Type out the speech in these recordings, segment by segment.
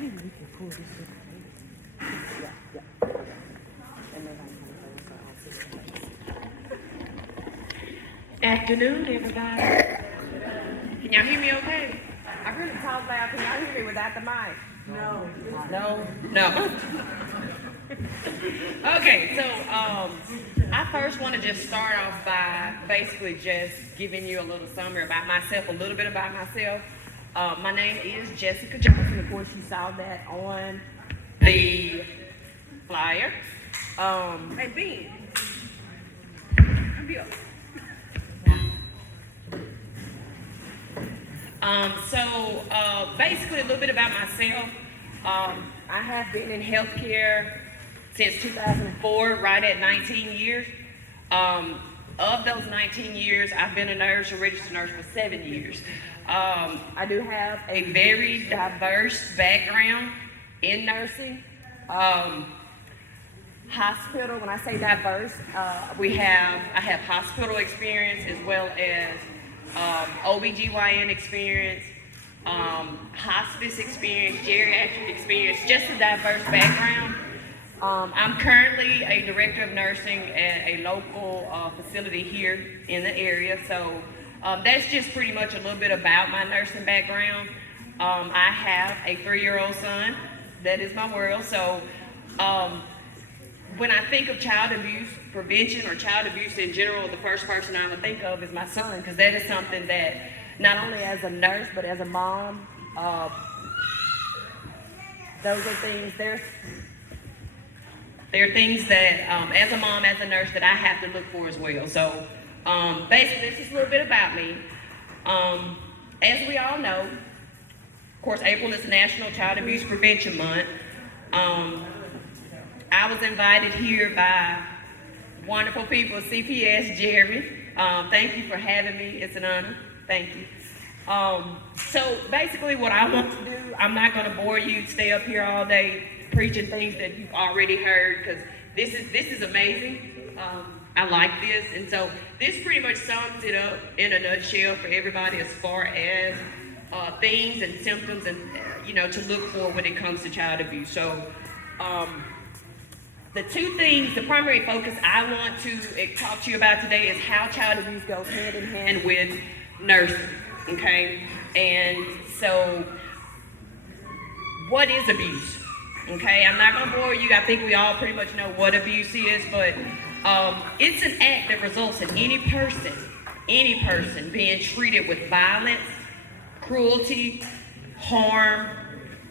maybe we can pull this in. Yeah, yeah. And then afternoon, everybody. Can y'all hear me okay? I really talk loud. Can y'all hear me without the mic? No. Okay, so I first want to just start off by basically just giving you a little summary about myself, a little bit about myself. My name is Jessica Johnson. Of course, you saw that on the flyer. Hey, Ben. Come here. Basically a little bit about myself. I have been in healthcare since 2004, right at 19 years. Of those 19 years, I've been a nurse, a registered nurse for 7 years. I do have a very diverse background in nursing. Hospital, when I say diverse, I have hospital experience as well as OBGYN experience, hospice experience, geriatric experience, just a diverse background. I'm currently a director of nursing at a local facility here in the area, so that's just pretty much a little bit about my nursing background. I have a 3-year-old son. That is my world. So when I think of child abuse prevention or child abuse in general, the first person I would think of is my son, because that is something that not only as a nurse but as a mom, those are things. There are things that as a mom, as a nurse, that I have to look for as well. So basically, this is a little bit about me. As we all know, of course, April is National Child Abuse Prevention Month. I was invited here by wonderful people, CPS, Jeremy. Thank you for having me. It's an honor. Thank you. So basically what I want to do, I'm not going to bore you, stay up here all day preaching things that you've already heard, because this is amazing. I like this. And so this pretty much sums it up in a nutshell for everybody as far as things and symptoms and, to look for when it comes to child abuse. So the primary focus I want to talk to you about today is how child abuse goes hand in hand with nursing, okay? And so, what is abuse? Okay, I'm not gonna bore you. I think we all pretty much know what abuse is, but it's an act that results in any person being treated with violence, cruelty, harm,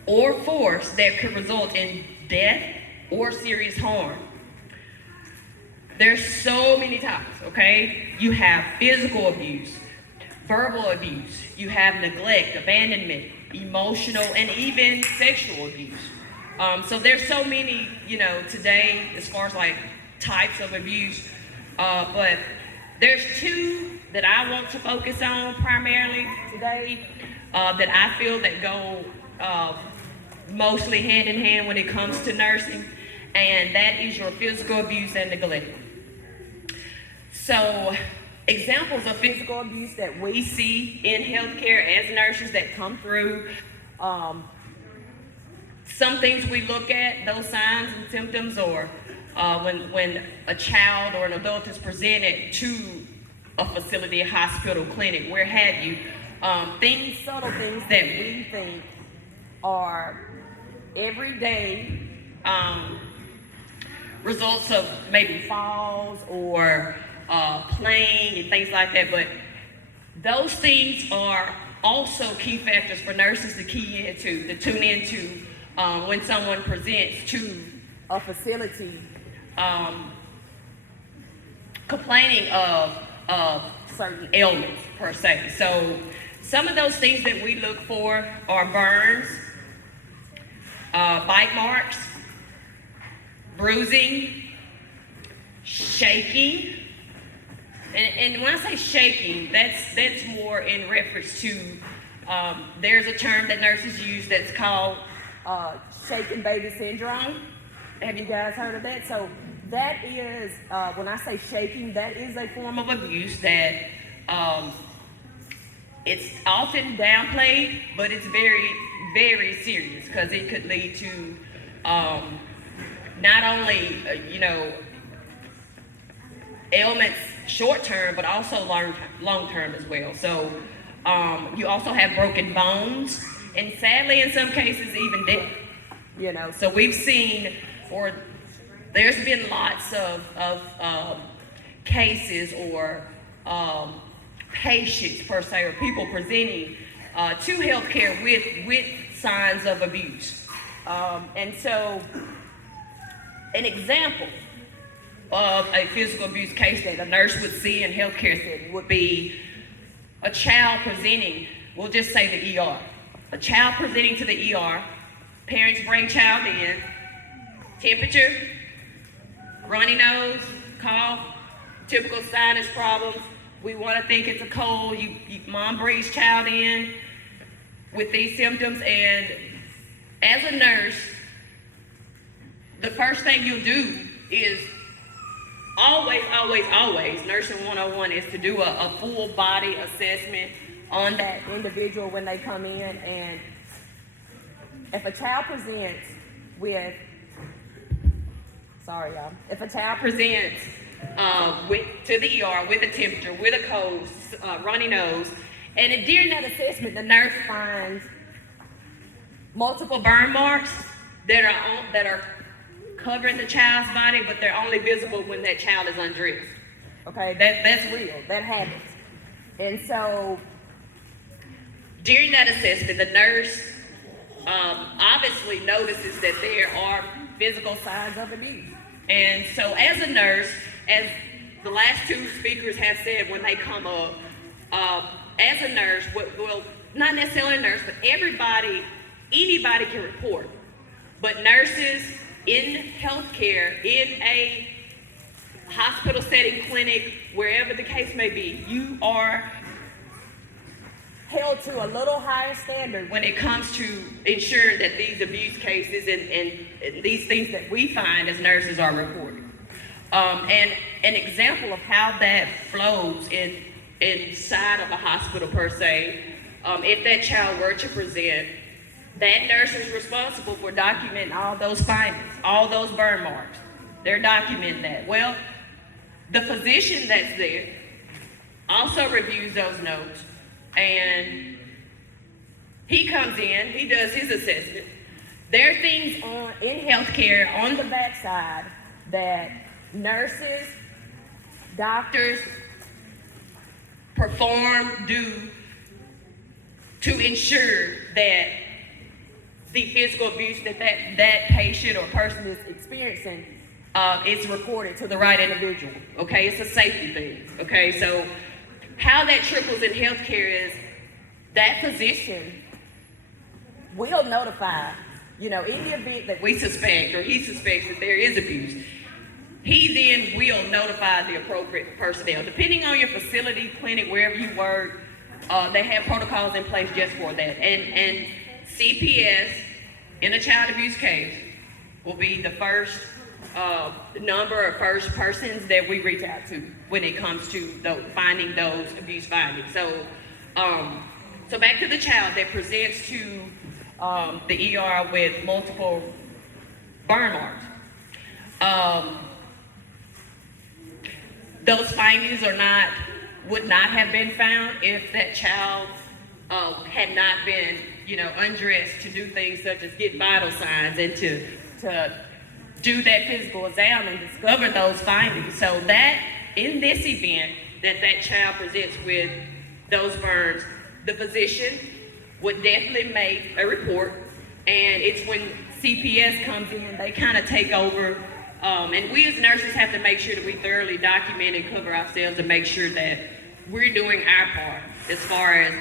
or force that could result in death or serious harm. There's so many types, okay? You have physical abuse, verbal abuse, you have neglect, abandonment, emotional, and even sexual abuse. So there's so many, today as far as like types of abuse, but there's two that I want to focus on primarily today that I feel that go mostly hand in hand when it comes to nursing, and that is your physical abuse and neglect. So examples of physical abuse that we see in healthcare as nurses that come through, some things we look at, those signs and symptoms, or when a child or an adult is presented to a facility, a hospital, clinic, where have you, subtle things that we think are everyday results of maybe falls or playing and things like that, but those things are also key factors for nurses to tune into when someone presents to a facility complaining of certain ailments per se. So some of those things that we look for are burns, bite marks, bruising, shaking. And when I say shaking, that's more in reference to, there's a term that nurses use that's called shaken baby syndrome. Have you guys heard of that? So that is, when I say shaking, that is a form of abuse that it's often downplayed, but it's very very serious because it could lead to not only, ailments short term, but also long term as well. So you also have broken bones, and sadly, in some cases, even death. So we've seen, or there's been lots of cases or patients per se, or people presenting to healthcare with signs of abuse. And so, an example of a physical abuse case that a nurse would see in healthcare setting would be a child presenting, we'll just say the ER. A child presenting to the ER, parents bring child in, temperature, runny nose, cough, typical sinus problems. We want to think it's a cold. Mom brings child in with these symptoms, and as a nurse, the first thing you'll do is always, nursing 101 is to do a full body assessment on that individual when they come in. And if a child presents with, to the ER with a temperature, with a cold, runny nose, and during that assessment, the nurse finds multiple burn marks that are covering the child's body, but they're only visible when that child is undressed. Okay, that's real. That happens. And so during that assessment, the nurse obviously notices that there are physical signs of abuse. And so as a nurse, as the last two speakers have said when they come up, as a nurse, well, not necessarily a nurse, but anybody can report. But nurses in healthcare, in a hospital setting, clinic, wherever the case may be, you are held to a little higher standard when it comes to ensuring that these abuse cases and these things that we find as nurses are reported. And an example of how that flows inside of a hospital per se, if that child were to present, that nurse is responsible for documenting all those findings, all those burn marks. They're documenting that. Well, the physician that's there also reviews those notes, and he comes in, he does his assessment. There are things in healthcare on the backside that nurses, doctors do to ensure that the physical abuse that patient or person is experiencing is reported to the right individual. Okay, it's a safety thing. Okay, so how that trickles in healthcare is that physician will notify, in the event that we suspect or he suspects that there is abuse, he then will notify the appropriate personnel. Depending on your facility, clinic, wherever you work, they have protocols in place just for that. And CPS in a child abuse case will be the first number of first persons that we reach out to when it comes to finding those abuse findings. So back to the child that presents to the ER with multiple burn marks. Those findings would not have been found if that child had not been, undressed to do things such as get vital signs and to do that physical exam and discover those findings. So that in this event that child presents with those burns, the physician would definitely make a report, and it's when CPS comes in, they kind of take over. And we as nurses have to make sure that we thoroughly document and cover ourselves and make sure that we're doing our part as far as,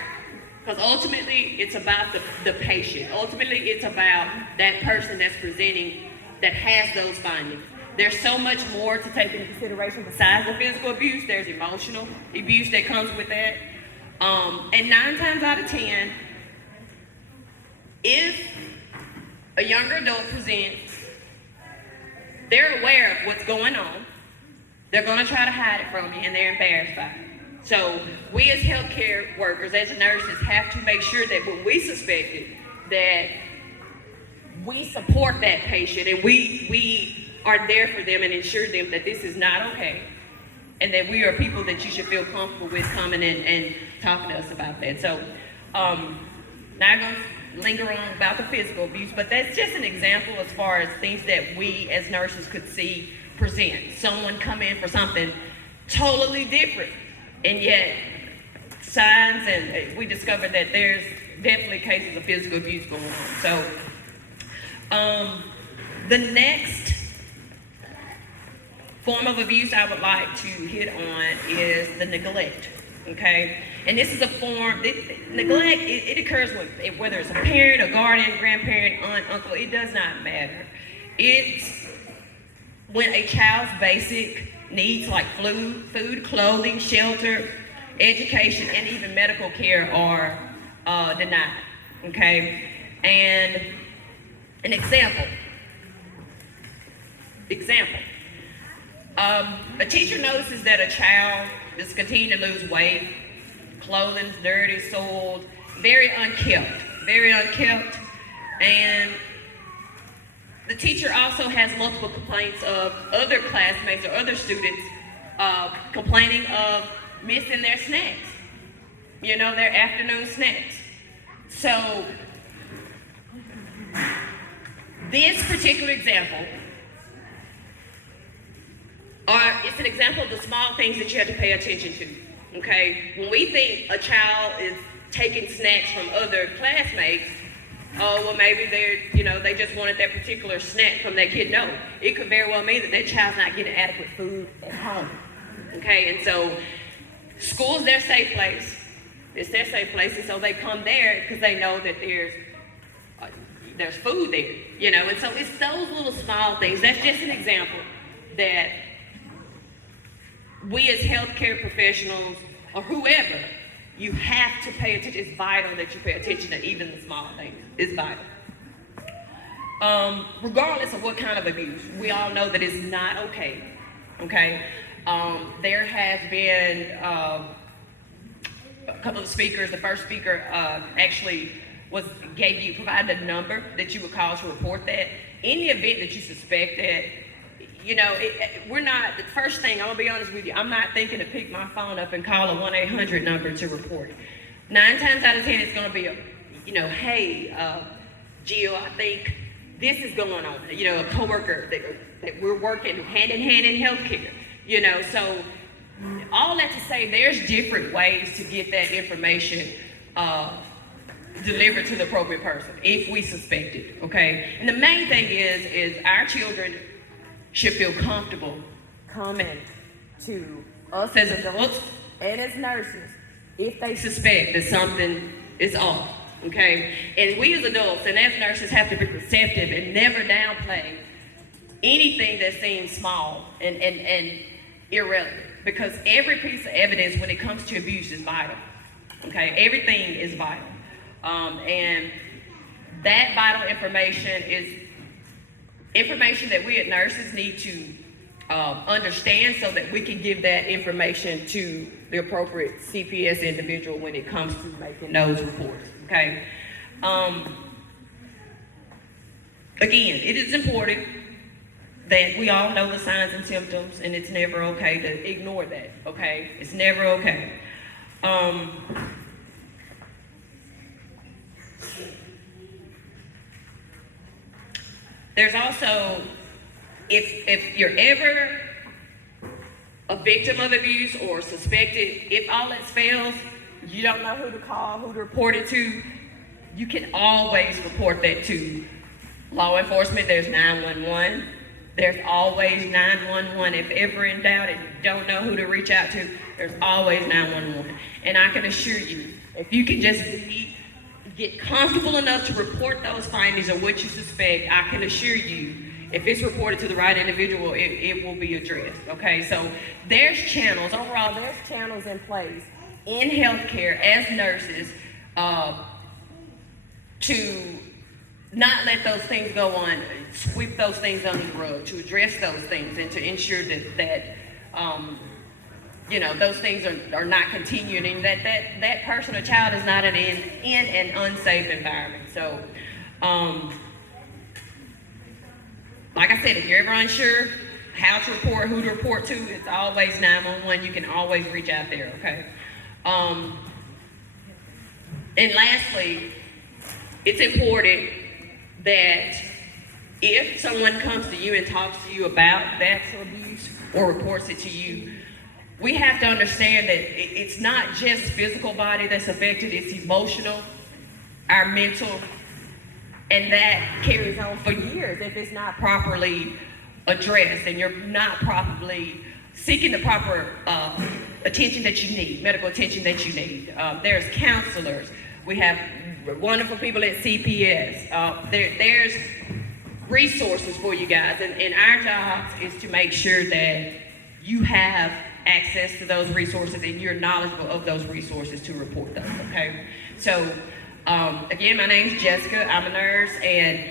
because ultimately it's about the patient. Ultimately it's about that person that's presenting that has those findings. There's so much more to take into consideration besides the physical abuse. There's emotional abuse that comes with that. And 9 times out of 10, if a younger adult presents, they're aware of what's going on. They're going to try to hide it from you, and they're embarrassed by it. So we as healthcare workers, as nurses, have to make sure that when we suspect it, that we support that patient and we are there for them and ensure them that this is not okay, and that we are people that you should feel comfortable with coming in and talking to us about that. So, not going to linger on about the physical abuse, but that's just an example as far as things that we as nurses could see present. Someone come in for something totally different, and yet signs, and we discovered that there's definitely cases of physical abuse going on. So, the next form of abuse I would like to hit on is the neglect, okay? And this is a form, neglect, it occurs with, whether it's a parent, a guardian, grandparent, aunt, uncle, it does not matter. It's when a child's basic needs like food, clothing, shelter, education, and even medical care are denied, okay? And an example, a teacher notices that a child is continuing to lose weight, clothing's dirty, soiled, very unkept, and the teacher also has multiple complaints of other classmates or other students complaining of missing their snacks, their afternoon snacks. So this particular example, it's an example of the small things that you have to pay attention to, okay? When we think a child is taking snacks from other classmates, oh, well, maybe they just wanted that particular snack from that kid. No, it could very well mean that that child's not getting adequate food at home, okay? And so school's their safe place. It's their safe place, and so they come there because they know that there's food there, and so it's those little small things. That's just an example that we as healthcare professionals or whoever, you have to pay attention. It's vital that you pay attention to even the small things. It's vital. Regardless of what kind of abuse, we all know that it's not okay, okay? There has been a couple of speakers. The first speaker actually provided a number that you would call to report that. In the event that you suspect that, we're not, the first thing, I'm gonna be honest with you, I'm not thinking to pick my phone up and call a 1-800 number to report it. 9 times out of 10, it's gonna be hey, Jill, I think this is going on. A coworker that we're working hand in hand in healthcare. So all that to say, there's different ways to get that information delivered to the appropriate person if we suspect it, okay? And the main thing is our children should feel comfortable coming to us as adults and as nurses if they suspect that something is off, okay? And we as adults and as nurses have to be receptive and never downplay anything that seems small and irrelevant, because every piece of evidence when it comes to abuse is vital, okay? Everything is vital. And that vital information is information that we as nurses need to understand so that we can give that information to the appropriate CPS individual when it comes to making those reports, okay? Again, it is important that we all know the signs and symptoms, and it's never okay to ignore that, okay? It's never okay. There's also, if you're ever a victim of abuse or suspected, if all else fails, you don't know who to call, who to report it to, you can always report that to law enforcement. There's 911. There's always 911. If ever in doubt and you don't know who to reach out to, there's always 911. And I can assure you, if you can just get comfortable enough to report those findings or what you suspect, I can assure you, if it's reported to the right individual, it will be addressed, okay? So there's channels in place in healthcare as nurses to not let those things go on, sweep those things under the rug, to address those things and to ensure that those things are not continuing, and that person or child is not in an unsafe environment. So, like I said, if you're ever unsure how to report, who to report to, it's always 911. You can always reach out there, okay? And lastly, it's important that if someone comes to you and talks to you about that abuse or reports it to you, we have to understand that it's not just physical body that's affected, it's emotional, our mental, and that carries on for years if it's not properly addressed and you're not properly seeking the proper attention that you need, medical attention that you need. There's counselors. We have wonderful people at CPS. There's resources for you guys, and our job is to make sure that you have access to those resources and you're knowledgeable of those resources to report those, okay? So, again, my name's Jessica. I'm a nurse, and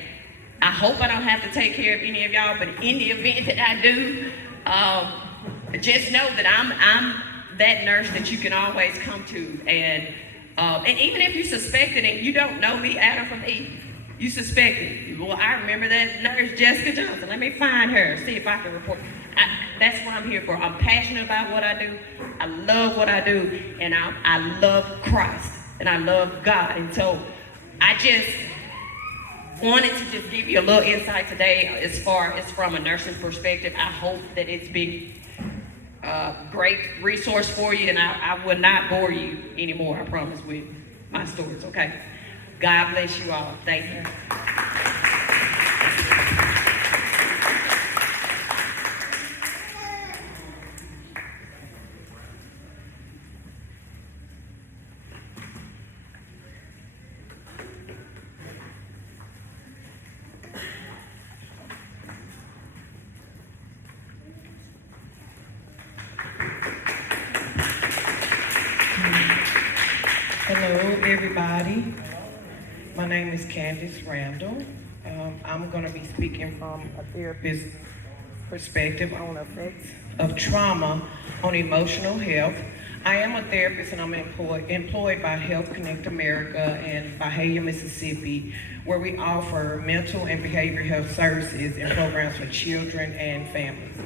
I hope I don't have to take care of any of y'all, but in the event that I do, just know that I'm that nurse that you can always come to, and even if you suspect it and you don't know me, Adam from Eve, you suspect it. Well, I remember that nurse Jessica Johnson. Let me find her, see if I can report. That's what I'm here for. I'm passionate about what I do. I love what I do, and I love Christ, and I love God. And so I just wanted to just give you a little insight today as far as from a nursing perspective. I hope that it's been a great resource for you, and I will not bore you anymore, I promise, with my stories, okay? God bless you all. Thank you. Hello, everybody. My name is Candace Randall. I'm going to be speaking from a therapist perspective on effects of trauma on emotional health. I am a therapist, and I'm employed by Health Connect America and Bahia, Mississippi, where we offer mental and behavioral health services and programs for children and families.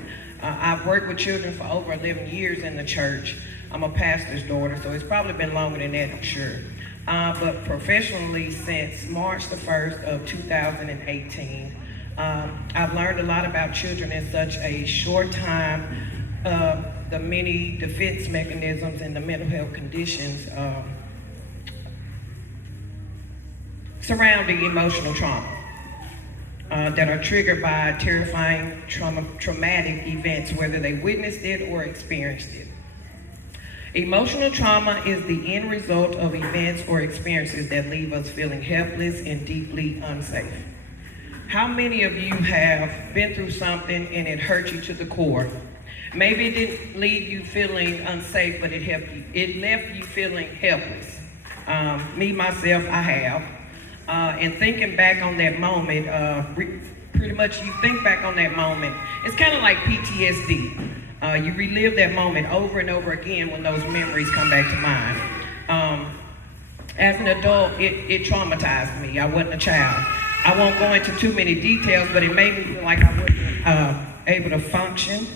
I've worked with children for over 11 years in the church. I'm a pastor's daughter, so it's probably been longer than that, I'm sure. But professionally, since March the 1st of 2018, I've learned a lot about children in such a short time, the many defense mechanisms and the mental health conditions surrounding emotional trauma that are triggered by terrifying traumatic events, whether they witnessed it or experienced it. Emotional trauma is the end result of events or experiences that leave us feeling helpless and deeply unsafe. How many of you have been through something and it hurt you to the core? Maybe it didn't leave you feeling unsafe, but it left you feeling helpless. Me, myself, I have. And thinking back on that moment, pretty much you think back on that moment, it's kind of like PTSD. You relive that moment over and over again when those memories come back to mind. As an adult, it traumatized me. I wasn't a child. I won't go into too many details, but it made me feel like I wasn't able to function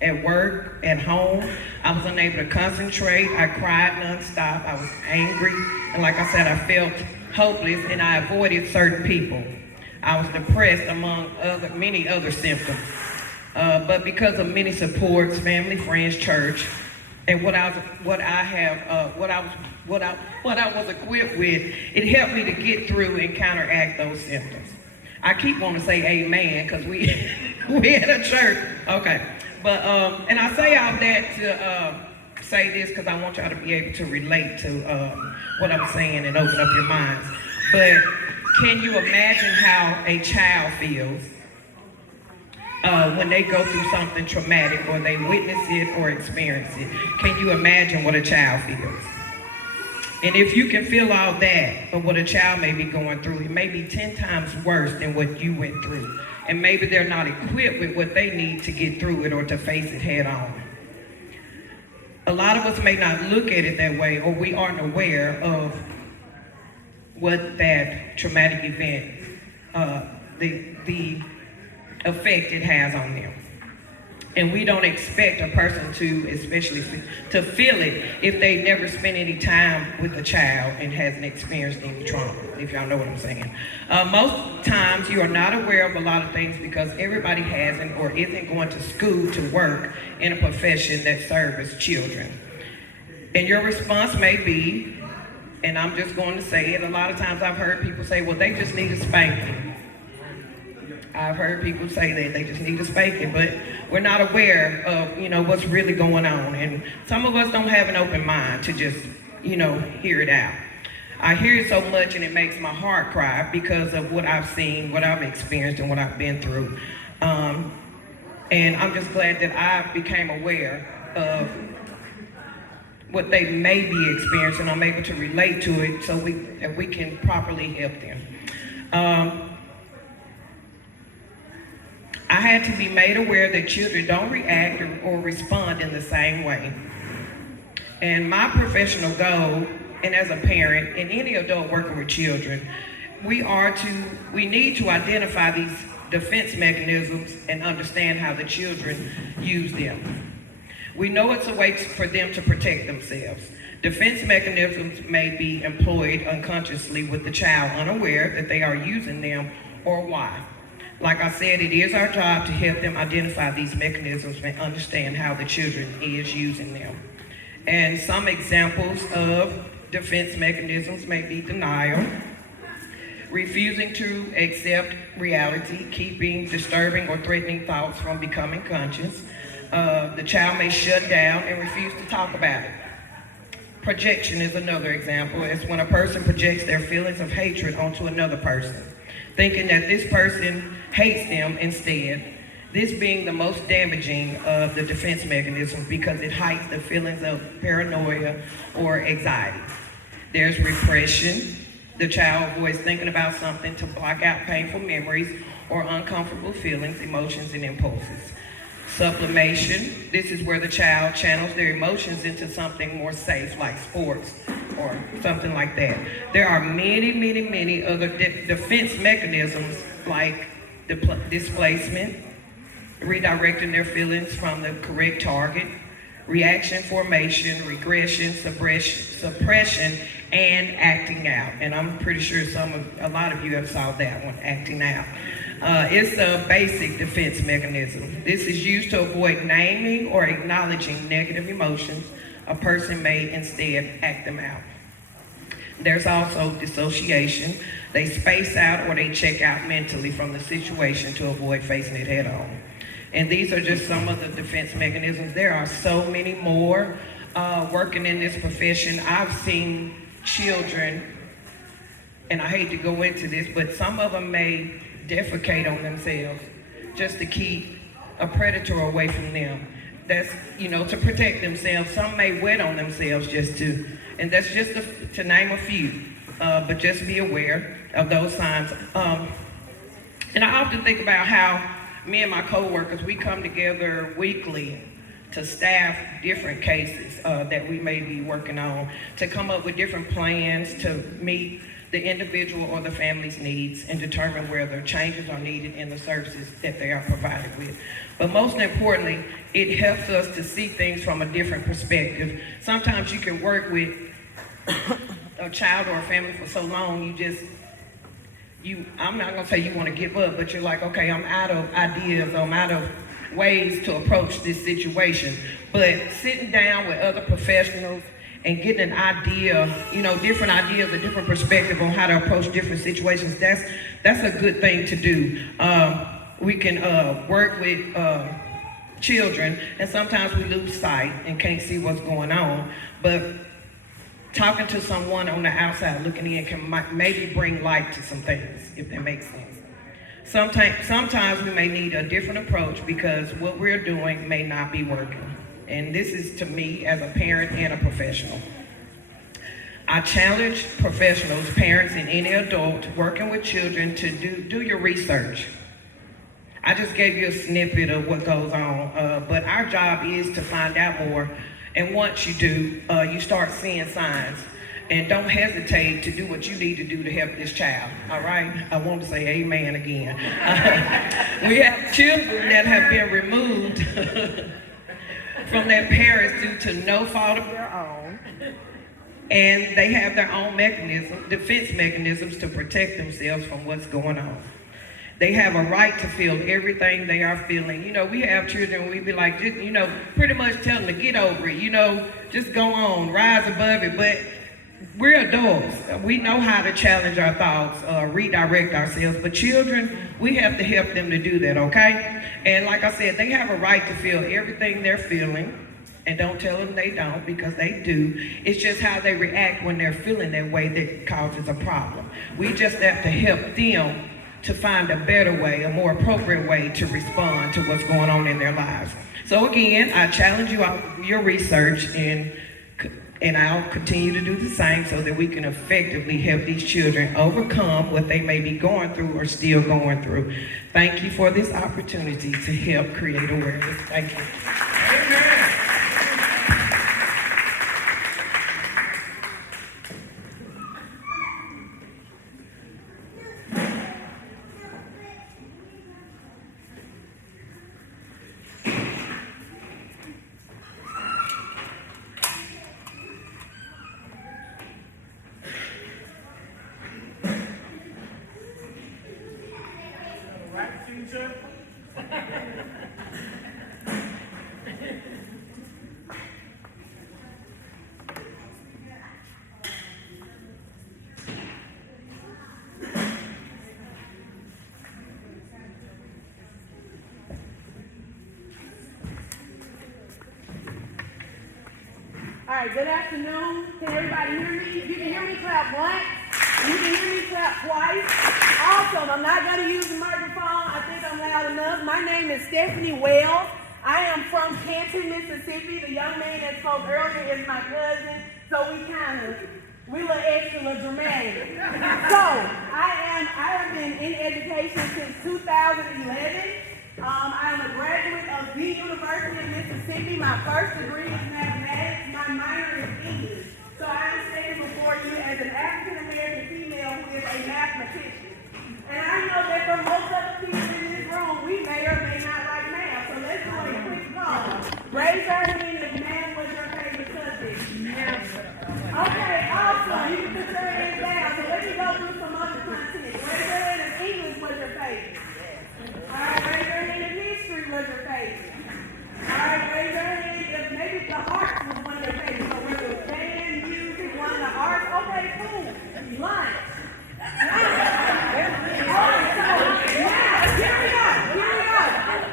at work, at home. I was unable to concentrate. I cried nonstop. I was angry. And like I said, I felt hopeless, and I avoided certain people. I was depressed, among many other symptoms. But because of many supports, family, friends, church, and what I was equipped with, it helped me to get through and counteract those symptoms. I keep wanting to say amen because we at a church. Okay, but and I say all that to say this because I want y'all to be able to relate to what I'm saying and open up your minds. But can you imagine how a child feels when they go through something traumatic or they witness it or experience it? Can you imagine what a child feels? And if you can feel all that, but what a child may be going through, it may be 10 times worse than what you went through. And maybe they're not equipped with what they need to get through it or to face it head on. A lot of us may not look at it that way, or we aren't aware of what that traumatic event, the effect it has on them. And we don't expect a person to, especially to feel it if they never spent any time with a child and hasn't experienced any trauma, if y'all know what I'm saying. Most times you are not aware of a lot of things because everybody hasn't or isn't going to school to work in a profession that serves children. And your response may be, and I'm just going to say it, a lot of times I've heard people say, well, they just need a spanking. I've heard people say that they just need a spanking, but we're not aware of, what's really going on. And some of us don't have an open mind to just, hear it out. I hear it so much and it makes my heart cry because of what I've seen, what I've experienced, and what I've been through. And I'm just glad that I became aware of what they may be experiencing. I'm able to relate to it so that we can properly help them. I had to be made aware that children don't react or respond in the same way. And my professional goal, and as a parent and any adult working with children, we need to identify these defense mechanisms and understand how the children use them. We know it's a way for them to protect themselves. Defense mechanisms may be employed unconsciously with the child unaware that they are using them or why. Like I said, it is our job to help them identify these mechanisms and understand how the children is using them. And some examples of defense mechanisms may be denial, refusing to accept reality, keeping disturbing or threatening thoughts from becoming conscious. The child may shut down and refuse to talk about it. Projection is another example. It's when a person projects their feelings of hatred onto another person, thinking that this person hates them instead. This being the most damaging of the defense mechanisms because it hides the feelings of paranoia or anxiety. There's repression. The child avoids thinking about something to block out painful memories or uncomfortable feelings, emotions, and impulses. Sublimation. This is where the child channels their emotions into something more safe, like sports or something like that. There are many, many, many other defense mechanisms like displacement, redirecting their feelings from the correct target, reaction formation, regression, suppression, and acting out. And I'm pretty sure a lot of you have saw that one, acting out. It's a basic defense mechanism. This is used to avoid naming or acknowledging negative emotions. A person may instead act them out. There's also dissociation. They space out or they check out mentally from the situation to avoid facing it head on. And these are just some of the defense mechanisms. There are so many more. Working in this profession, I've seen children, and I hate to go into this, but some of them may defecate on themselves just to keep a predator away from them. That's, to protect themselves. Some may wet on themselves and that's just to name a few. But just be aware of those signs. And I often think about how me and my coworkers, we come together weekly to staff different cases that we may be working on, to come up with different plans to meet the individual or the family's needs and determine whether changes are needed in the services that they are provided with. But most importantly, it helps us to see things from a different perspective. Sometimes you can work with a child or a family for so long, I'm not gonna say you wanna give up, but you're like, okay, I'm out of ideas, I'm out of ways to approach this situation. But sitting down with other professionals and getting an idea, different ideas, a different perspective on how to approach different situations, that's a good thing to do. We can work with children, and sometimes we lose sight and can't see what's going on, but talking to someone on the outside looking in can maybe bring light to some things, if that makes sense. Sometimes we may need a different approach because what we're doing may not be working. And this is to me as a parent and a professional. I challenge professionals, parents, and any adult working with children to do your research. I just gave you a snippet of what goes on, but our job is to find out more And once you do, you start seeing signs. And don't hesitate to do what you need to do to help this child, all right? I want to say amen again. We have children that have been removed from their parents due to no fault of their own. And they have their own defense mechanisms to protect themselves from what's going on. They have a right to feel everything they are feeling. You know, we have children, we be like, you know, pretty much tell them to get over it, you know, just go on, rise above it. But we're adults. We know how to challenge our thoughts, redirect ourselves. But children, we have to help them to do that, okay? And like I said, they have a right to feel everything they're feeling. And don't tell them they don't, because they do. It's just how they react when they're feeling that way that causes a problem. We just have to help them to find a better way, a more appropriate way to respond to what's going on in their lives. So again, I challenge you out your research, and I'll continue to do the same so that we can effectively help these children overcome what they may be going through or still going through. Thank you for this opportunity to help create awareness. Thank you. Amen. Right, teacher? All right, good afternoon. Can everybody hear me? If you can hear me, clap once. You can hear me, clap twice. Awesome. I'm not going to use the microphone. I think I'm loud enough. My name is Stephanie Wells. I am from Canton, Mississippi. The young man that spoke earlier is my cousin, so we look extra, look dramatic. So I have been in education since 2011. I am a graduate of the University of Mississippi. My first degree is mathematics. My minor is English. So I am standing before you as an African-American female who is a mathematician. And I know that for most of the people in this room, we may or may not like math. So let's do a quick call. Raise your hand if math was your favorite subject. Okay, awesome. You can put your hands down. So let me go through some other content. Raise your hand if English was your favorite. All right, raise your hand if history was your favorite. All right, raise your hand if maybe the arts was one of your favorites. So whether it was band, music, one of the arts. Okay, cool. Lunch. All right, so now, here we go.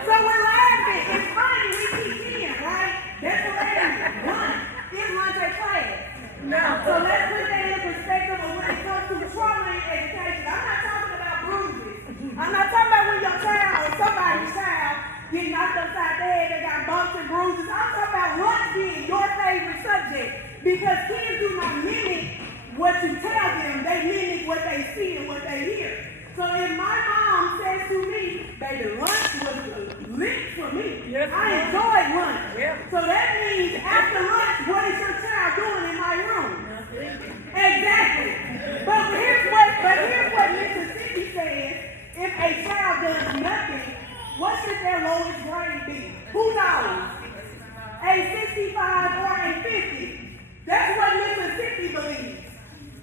So we're laughing. It's funny. We keep seeing, right? That's hilarious. Lunch. Is lunch a class? No. So let's put that in perspective of when it comes to trauma in education. I'm not talking about bruises. I'm not talking about when your child or somebody's child get knocked upside the head, they got bumps and bruises. I'm talking about lunch being your favorite subject, because kids do not mimic what you tell them, they mimic what they see and what they hear. So if my mom says to me, baby, lunch was lit for me. Yes, I enjoyed lunch. Yep. So that means after lunch, what is your child doing in my room? Exactly. But here's what Mississippi says. If a child does nothing, what should their lowest grade be? Who knows? A 65 or a 50. That's what Mississippi believes.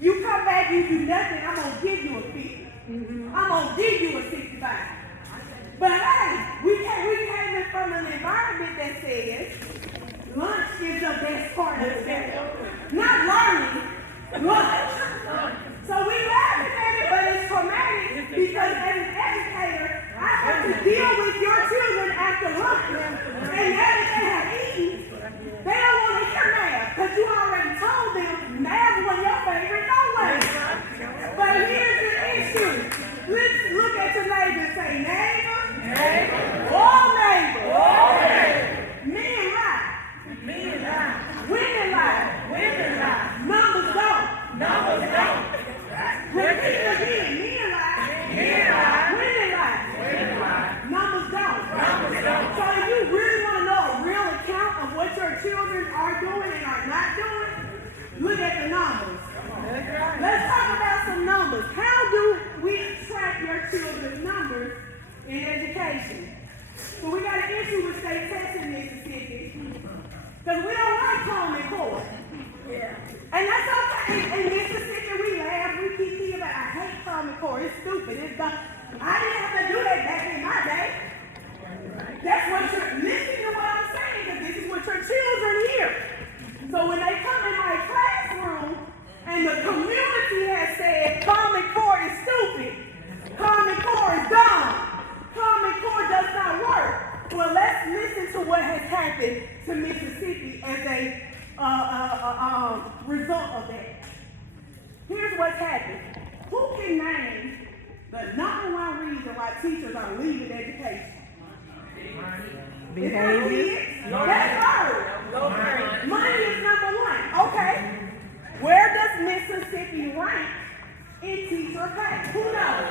You come back, you do nothing, I'm going to give you a 50. I'm going to give you a 65. But hey, we came from an environment that says lunch is the best part of the day. Not learning, lunch. So we laughing at it, but it's traumatic because as an educator, I have to deal with your children after lunch. And now that they have eaten, they don't want to hear math because you already told them math was your favorite no way. But here's the issue. Let's look at your neighbor and say, neighbor, all neighbor, men lie, women lie, numbers don't. in education. So we got an issue with state testing in Mississippi. Because we don't like Common Core. And that's okay. In Mississippi, we laugh, we keep thinking about, I hate Common Core. It's stupid. It's dumb. I didn't have to do that back in my day. That's what listen to what I'm saying, because this is what your children hear. So when they come in my classroom and the community has said Common Core is stupid, Common Core is dumb, Common Core does not work. Well, let's listen to what has happened to Mississippi as a result of that. Here's what's happened. Who can name the number one reason why teachers are leaving education? Behavior. That's hard. Money is number one. Okay. Where does Mississippi rank in teacher pay? Who knows?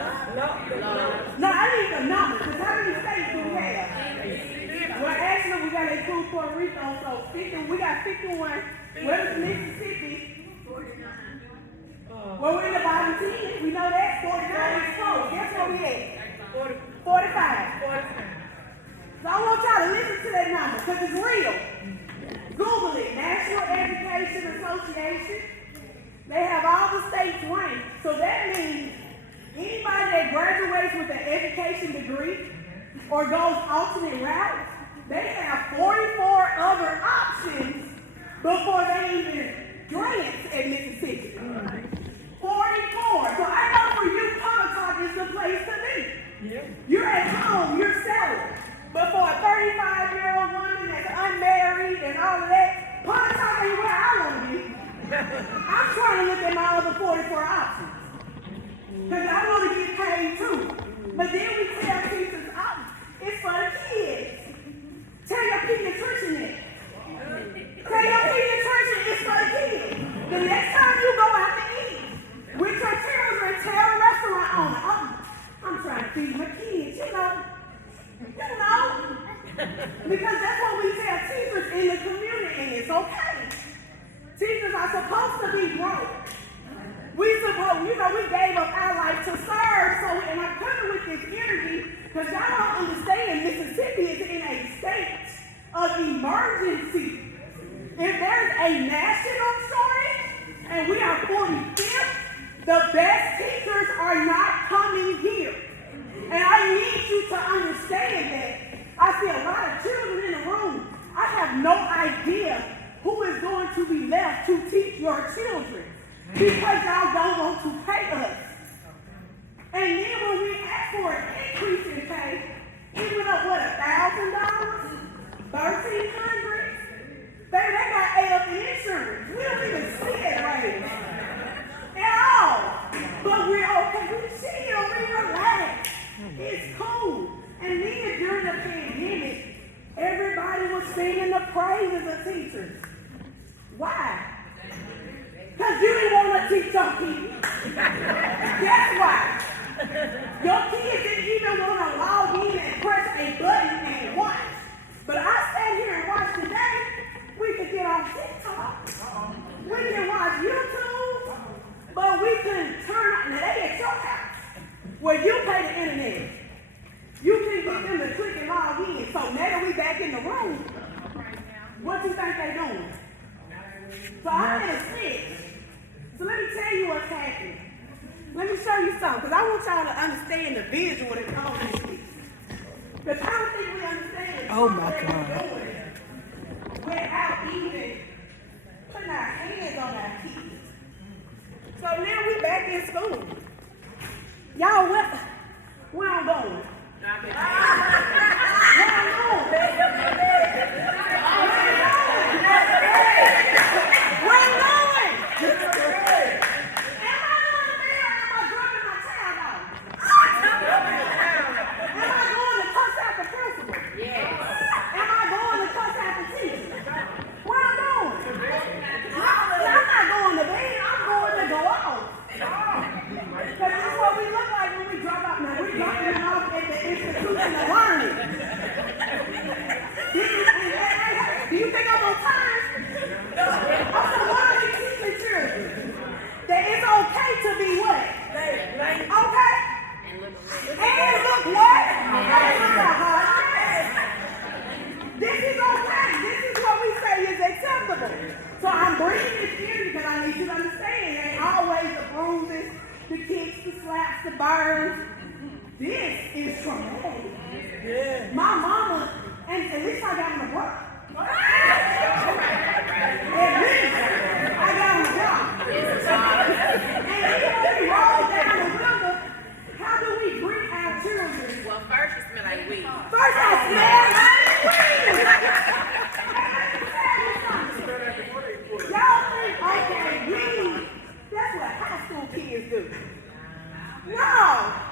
No, I need the numbers, because how many states do we have? Well, actually, we got a two Puerto Rico, so 50, we got 51. Where is Mississippi? 49. Well, we're in the bottom 10. We know that. 49 is close. Guess what we at? 45. So I want y'all to listen to that number, because it's real. Google it. National Education Association. They have all the states ranked. So that means anybody that graduates with an education degree or goes alternate routes, they have 44 other options before they even grant at Mississippi. 44. So I know for you, Pontotoc is the place to be. You're at home, you're settled. But for a 35-year-old woman that's unmarried and all of that, Pontotoc ain't where I want to be. I'm trying to look at my other 44 options. Because I want to get paid too. But then we tell teachers, oh, it's for the kids. Tell your pediatrician that. Tell your pediatrician it's for the kids. The next time you go out to eat with your children, tell the restaurant owner, oh, I'm trying to feed my kids, you know. Because that's what we tell teachers in the community, and it's okay. Teachers are supposed to be broke. We gave up our life to serve, and I'm coming with this energy, because y'all don't understand Mississippi is in a state of emergency. If there's a national shortage, and we are 45th, the best teachers are not coming here. And I need you to understand that. I see a lot of children in the room. I have no idea who is going to be left to teach your children because y'all don't want to pay us. And then when we ask for an increase in pay, we went up, what, $1,000? $1,300? Baby, they got A up in insurance. We don't even see it raise at all. But we're okay. We chill, we relax. It's cool. And then during the pandemic, everybody was singing the praises of teachers. Why? Because you didn't want to teach your kids. That's why. Your kids didn't even want to log in and press a button and watch. But I sat here and watched today. We could get on TikTok. We can watch YouTube. But we couldn't turn on. Now they at your house where you pay the internet. You can get them to click and log in. So now that we back in the room, what do you think they doing? So I'm in a switch. So let me tell you what's happening. Let me show you something, because I want y'all to understand the vision when it comes to this. Because I don't think we understand Oh my what God. we're doing without even putting our hands on our kids. So now we back in school. Y'all, where I'm going? Where I'm going? Do you think I'm on time? I'm so why are you teaching children that it's okay to be what? Okay? And look what? shots, the burns. This is traumatic. My mama, and at least I got on the work. At least I got on the job. And even when we roll down the river, how do we greet our children? Well, first you smell like weed. First I smell like weed. Y'all think, okay, weed, that's what high school kids do. No,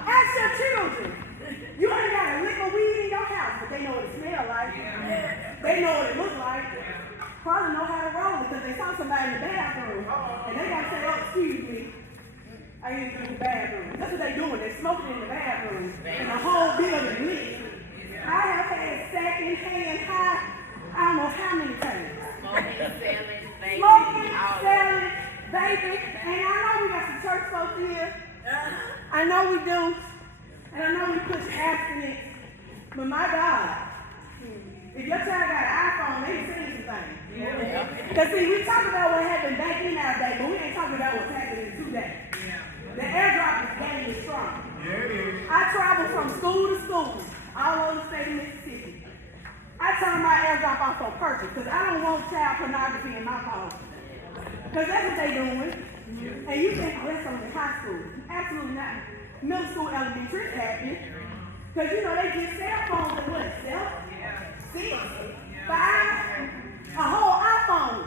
ask your children. You ain't got a lick of weed in your house, but they know what it smells like. They know what it looks like. Probably know how to roll it because they saw somebody in the bathroom. And they got to say, oh, excuse me, I need to go to the bathroom. That's what they doing. They're smoking in the bathroom. And the whole building lit. I have had second hand high, I don't know how many times. Smoking, selling, vaping, Smoking, all that. selling, vaping. And I know we got some church folks here. I know we do. And I know we push abstinence. But my God, if your child got an iPhone, they seen some things. Because see, we talk about what happened back in our day, but we ain't talking about what's happening today. The airdrop is getting strong. Yeah, it is. I travel from school to school all over the state of Mississippi. I turn my airdrop off on purpose because I don't want child pornography in my phone. Because that's what they doing. And you think, oh, that's only high school. Absolutely not. Middle school, elementary, it's happening. Because, you know, they get cell phones at what, 6, 5, a whole iPhone,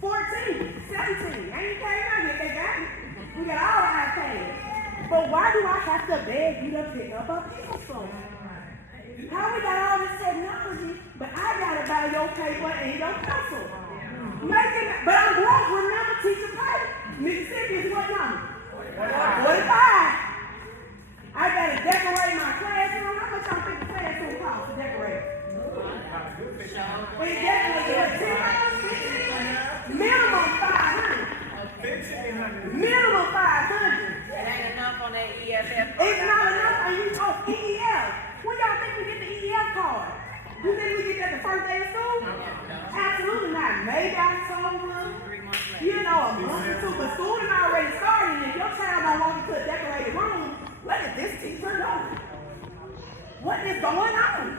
14, 17. I ain't telling you yet, they got it. We got all the iPads. But why do I have to beg you to pick up a people's phone? How we got all this technology, but I gotta buy your paper and your pencil. But I'm broke, remember, teacher pay. Mississippi is what number? 45. I gotta decorate my classroom. How much y'all think the classroom costs to decorate? We decorate $10, minimum 500. Minimum 500. It ain't enough on that EFF. It's not enough, and you talk EEF. When y'all think we get the EEF card? You think we get that the first day of school? Absolutely not. Maybe October, 3 months later. you know, a month or two, but school done already started, and if your child don't walk into a decorated room, what is this teacher doing? What is going on?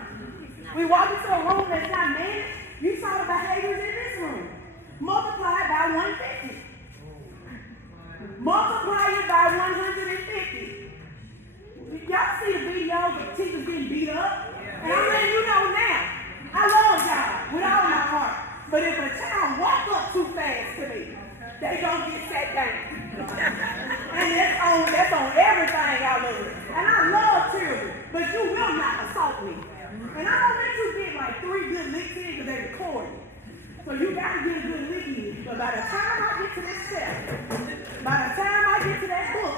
We walk into a room that's not managed. You saw the behaviors in this room. Multiply it by 150. Multiply it by 150. Y'all see the videos of teachers getting beat up? And I'm letting you know now, I love y'all with all my heart. But if a child walk up too fast to me, they don't get sat down. And that's on everything I love. And I love children, but you will not assault me. And I don't let you get like 3 good licks in because they record it. So you got to get a good lick in. But by the time I get to this step, by the time I get to that book,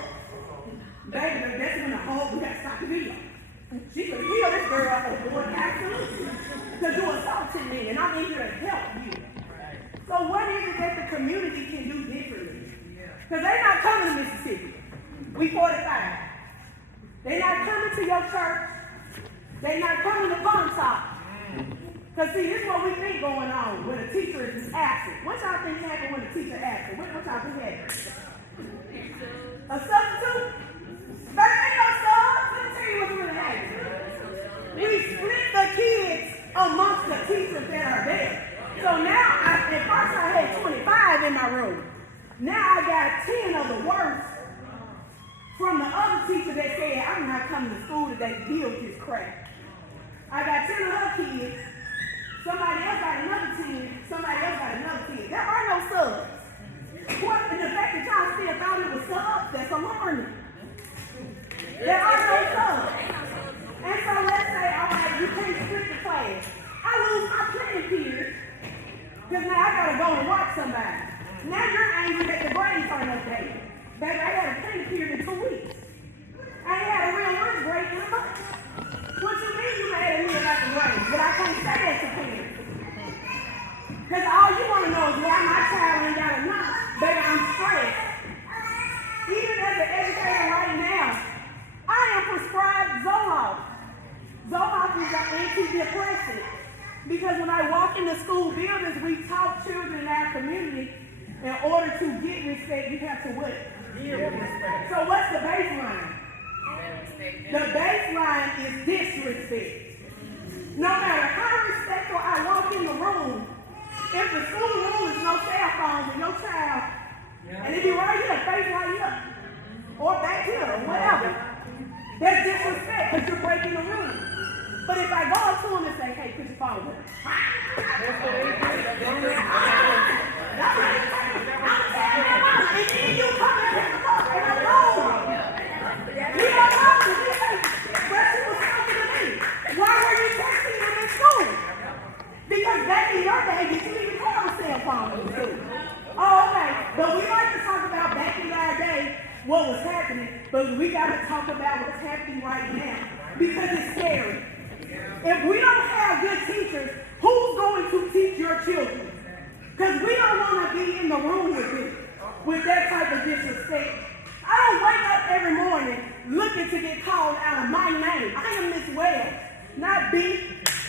baby, that's when the whole, we got to stop the video. She could heal this girl up, boy, absolutely. Because you assaulted me, and I'm in here to help you. So what is it that the community can do differently? Because they're not coming to Mississippi. We 45. They're not coming to your church. They're not coming to Palm Top. Because see, this is what we think going on when a teacher is absent. What y'all think happened when a teacher absent? What y'all think happened? A substitute? But ain't no sub. Let me tell you what's really happening. We split the kids amongst the teachers that are there. So now, at first I had 25 in my room. Now I got 10 of the worst from the other teacher that said, I'm not coming to school today to deal with this crap. I got 10 of her kids. Somebody else got another 10. Somebody else got another 10. There are no subs. What? And the fact that y'all still thought it was subs, that's alarming. There are no subs. And so let's say, all right, you can't split the class. I lose my planning period because now I gotta go and watch somebody. Now you're angry that the grades aren't updated. Baby, I had a planning period in 2 weeks. I ain't had a real lunch break in a month. What you mean you mad at me about the grades? But I can't say that to parents. Because all you want to know is why my child ain't got enough. Baby, I'm stressed. Even as an educator right now, I am prescribed Zoloft. Zoloft is an antidepressant. Because when I walk into school buildings, we taught children in our community, in order to get respect, you have to what? Give respect. So what's the baseline? The baseline is disrespect. No matter how respectful I walk in the room, if the school room is no cell phones and your child, and if you right here, face right here, or back here, or whatever, that's disrespect because you're breaking the room. But if I go up to him and say, hey, put your phone down. And then you come in and talk and I'm gone. You don't know because he say, but she was talking to me. Why were you texting him in school? Because back in your day, you didn't even have a cell phone in school. Oh, okay. But we like to talk about back in our day what was happening, but we got to talk about what's happening right now because it's scary. If we don't have good teachers, who's going to teach your children? Because we don't want to be in the room with you, with that type of disrespect. I don't wake up every morning looking to get called out of my name. I am Miss Wells, not B,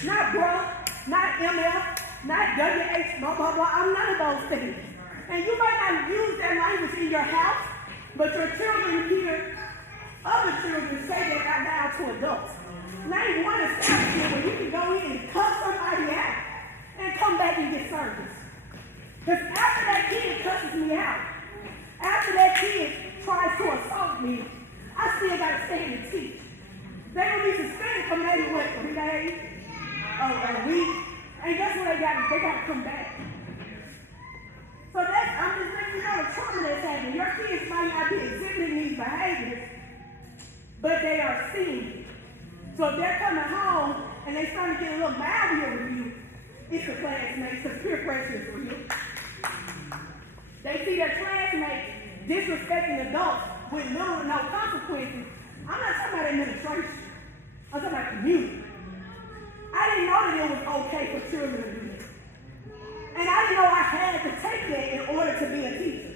not bruh, not MF, not WH, blah, blah, blah. I'm none of those things. And you might not use that language in your house, but your children hear other children say that out loud to adults. Name one establishment where you can go in and cuss somebody out and come back and get service. Because after that kid cusses me out, after that kid tries to assault me, I still got to stand and teach. They will be suspended for maybe, 3 days? A week? And guess what they got to come back. So I'm just letting you know the trauma that's happening. Your kids might not be exhibiting these behaviors, but they are seeing it. So if they're coming home and they start to get a little milder with you, it's the classmates, because peer pressure is real. They see their classmates disrespecting adults with little to no consequences. I'm not talking about administration. I'm talking about community. I didn't know that it was okay for children to do that. And I didn't know I had to take that in order to be a teacher.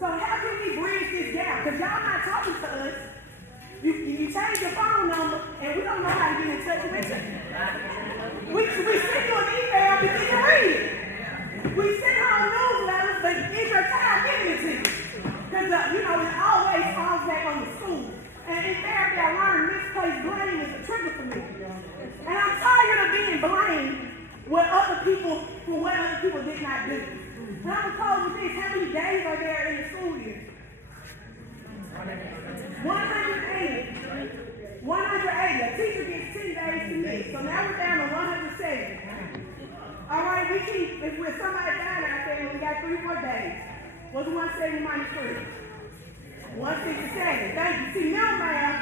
So how can we bridge this gap? Because y'all not talking to us. You change your phone number, and we don't know how to get in touch with you. We send you an email, but you can read it. We send home newsletters, but is your child getting it to you? Because, it always falls back on the school. And in therapy, I learned misplaced blame is a trigger for me. And I'm tired of being blamed for what other people did not do. And I'm going to close with this. How many days are there in the school year? 180. 180. A teacher gets 10 days to meet. So now we're down to 170. All right, if we're somebody down out there, we got 3 more days. What's 170 minus 3? 167. Thank you. See, now, ma'am,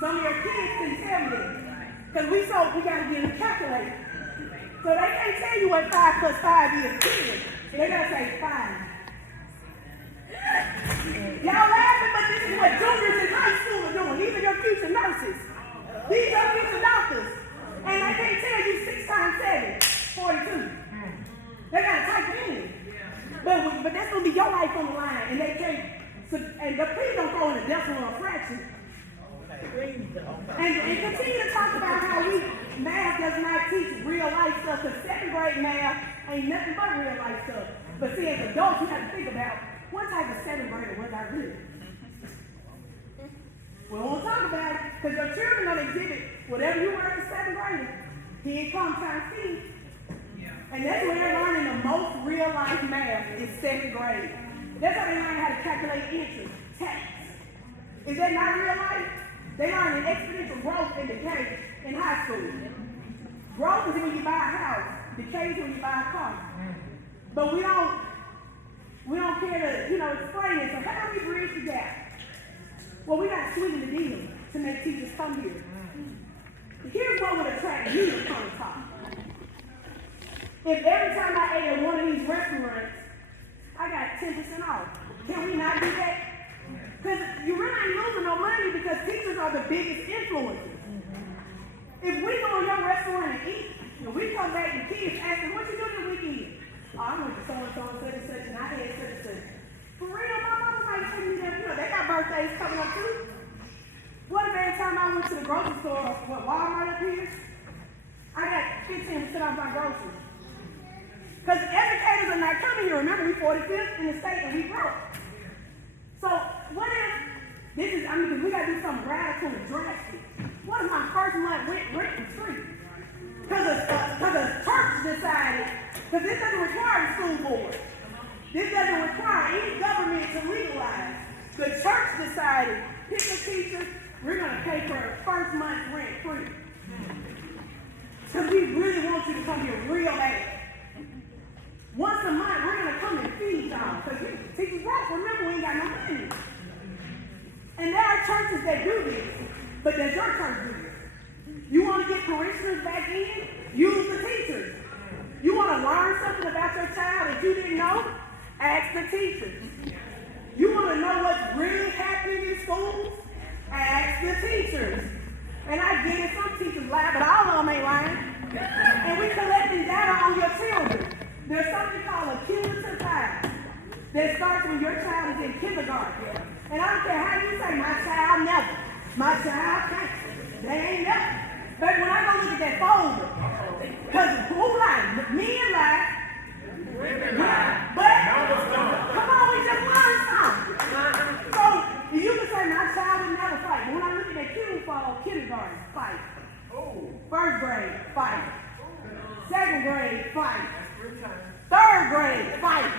some of your kids can tell me. Because we got to get a calculator. So they can't tell you what 5 plus 5 is 10. They got to say 5. Y'all laughing, but this is what juniors in high school are doing. These are your future nurses. These are future doctors. And they can't tell you 6 times 7, 42. They got to type it in. But that's going to be your life on the line. And they can't, and please don't throw in a decimal or fraction. And continue to talk about how math does not teach real life stuff, because 2nd grade math ain't nothing but real life stuff. But see, as adults, you have to think about what type of 7th grader was I really? We won't talk about it, because your children don't exhibit whatever you were as a 7th grader. Here it comes times 10. And that's where they're learning the most real life math is 2nd grade. That's how they learn how to calculate interest, tax. Is that not real life? They learn an exponential growth and decay in high school. Growth is when you buy a house. Decay is when you buy a car. But we don't care to, explain it. So how do we bridge the gap? Well, we got to sweeten the deal to make teachers come here. Here's what would attract you to come talk. If every time I ate at one of these restaurants, I got 10% off. Can we not do that? Because you really ain't losing no money because teachers are the biggest influencers. If we go in your restaurant and eat, and we come back and kids ask them, what you doing this weekend? Oh, I went to so-and-so and such and such, and I had such and such. For real, my mama might send me them, they got birthdays coming up too. What if every time I went to the grocery store, Walmart up here, I got 15% off my groceries. Because educators are not coming here. Remember, we 45th in the state and we broke. So what if we got to do something something radical and drastic. What if my first month rent was free? Because the church decided, because this doesn't require the school board. This doesn't require any government to legalize. The church decided, pick a teacher, we're going to pay for the first month's rent free. Because we really want you to come here real bad. Once a month, we're going to come and feed y'all. Because teachers broke. Remember, we ain't got no money. And there are churches that do this. But does your church do this? You want to get parishioners back in? Use the teachers. You want to learn something about your child that you didn't know? Ask the teachers. You want to know what's really happening in schools? Ask the teachers. And I get it, some teachers lie, but all of them ain't lying. And we collecting data on your children. There's something called a cumulative time that starts when your child is in kindergarten. And I don't care how you say, my child never. My child can't. They ain't never. But when I go look at that folder, because who lied? Men lie. But, come on, we just learned something. So, you can say, my child would never fight. But when I look at that kindergarten, fight. First grade, fight. Second grade, fight. Third grade, fight.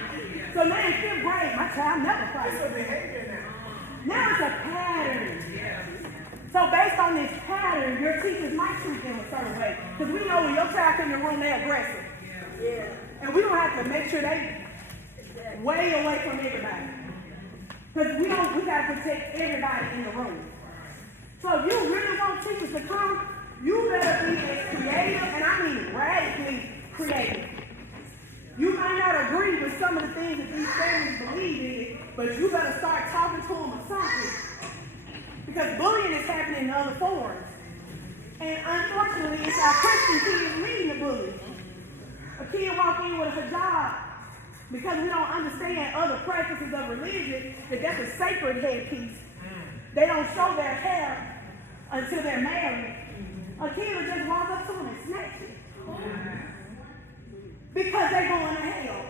So now in fifth grade, my child never fights. It's a behavior now. Now it's a pattern. So based on this pattern, your teachers might treat them a certain way. Because we know when your child comes in the room, they're aggressive. Yeah. And we don't have to make sure they way away from everybody. Because we got to protect everybody in the room. So if you really want teachers to come, you better be as creative, and I mean radically creative. You might not agree with some of the things that these families believe in, but you better start talking to them or something. Because bullying is happening in other forms. And unfortunately, it's our Christian kids leading the bullying. A kid walk in with a hijab because we don't understand other practices of religion, that's a sacred headpiece. They don't show their hair until they're married. A kid will just walk up to them and snatch it. Because they're going to hell.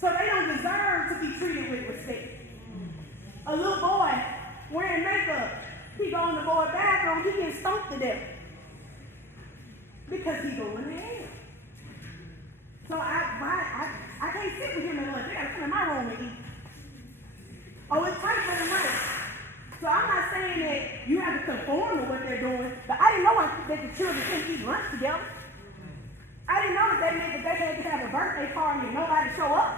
So they don't deserve to be treated with respect. A little boy wearing makeup, he go in the boy's bathroom, he gets stomped to death. Because he going to hell. So I can't sit with him at lunch. They got to come in my room and eat. Oh, it's tight for the lunch. So I'm not saying that you have to conform to what they're doing, but I didn't know that the children couldn't eat lunch together. I didn't know that meant that they had to have a birthday party and nobody show up.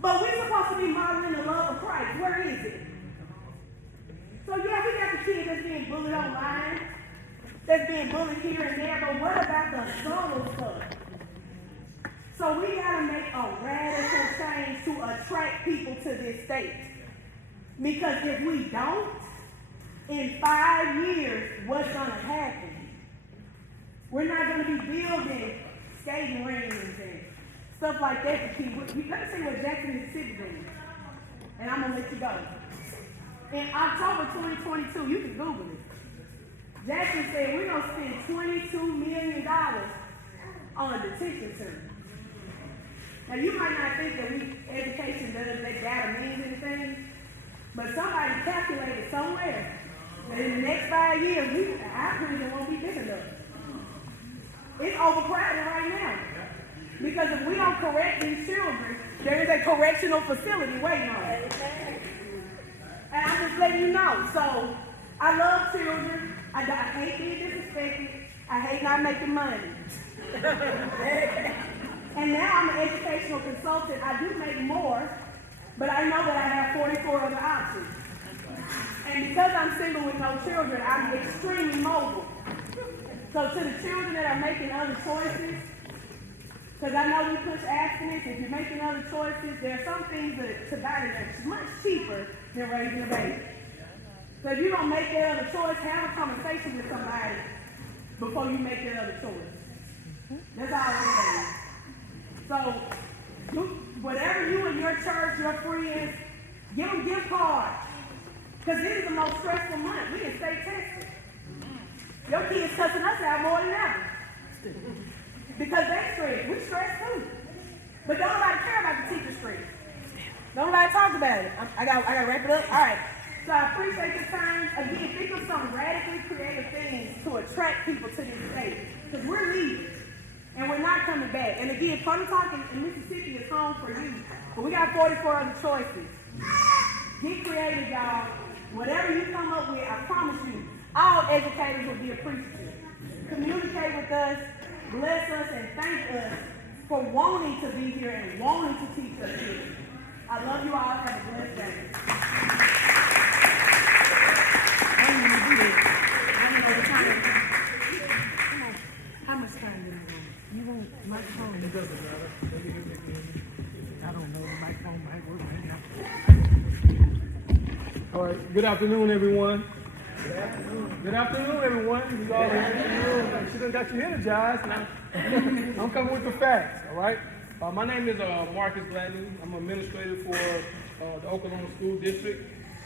But we're supposed to be modeling the love of Christ. Where is it? So yeah, we got the kids that's being bullied online, that's being bullied here and there, but what about the subtle stuff? So we gotta make a radical change to attract people to this state. Because if we don't, in 5 years, what's gonna happen? We're not gonna be building skating rings and stuff like that for people. Let me see what Jackson, Mississippi doing. And I'm gonna let you go. In October 2022, you can Google it. Jackson said we're gonna spend $22 million on a detention center. Now you might not think that education doesn't that data means anything, but somebody calculated somewhere that in the next 5 years, our prison won't be big enough. It's overcrowded right now. Because if we don't correct these children, there is a correctional facility waiting on us. And I'm just letting you know. So, I love children. I hate being disrespected. I hate not making money. And now I'm an educational consultant. I do make more, but I know that I have 44 other options. And because I'm single with no children, I'm extremely mobile. So to the children that are making other choices, because I know we push abstinence, if you're making other choices, there are some things to buy that's much cheaper than raising a baby. So if you're going to make that other choice, have a conversation with somebody before you make that other choice. That's all I'm saying. So, whatever you and your church, your friends, give them gift cards. Because this is the most stressful month. We in state Texas. Your kids cussing us out more than ever. Because they stress. We stress too. But don't nobody care about the teacher stress. Don't nobody talk about it. I got to wrap it up. All right. So I appreciate your time. Again, think of some radically creative things to attract people to this state. Because we're leaving. And we're not coming back. And again, Pony Talk in Mississippi is home for you. But we got 44 other choices. Get creative, y'all. Whatever you come up with, I promise you, all educators will be appreciative. Communicate with us, bless us, and thank us for wanting to be here and wanting to teach us here. I love you all. Have a blessed day. I didn't even do this. I didn't know the time. Come on. How much time do I want? You want my phone? It doesn't matter. I don't know. The microphone might work right now. All right. Good afternoon, everyone. Good afternoon, everyone. We all she done got you energized. Now, I'm coming with the facts. All right. My name is Marcus Gladney. I'm an administrator for the Oklahoma School District.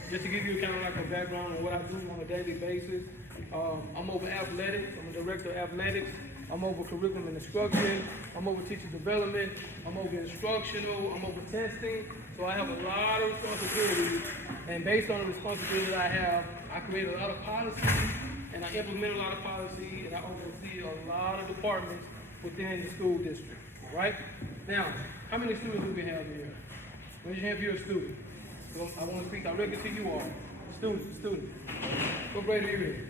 Just to give you kind of like a background on what I do on a daily basis. I'm over athletics. I'm a director of athletics. I'm over curriculum and instruction. I'm over teacher development. I'm over instructional. I'm over testing. So I have a lot of responsibilities. And based on the responsibilities I have, I create a lot of policy, and I implement a lot of policy, and I oversee a lot of departments within the school district. All right? Now, how many students do we have here? Raise your hand if you're a student. So I want to speak directly to you all. Student. What grade are you in?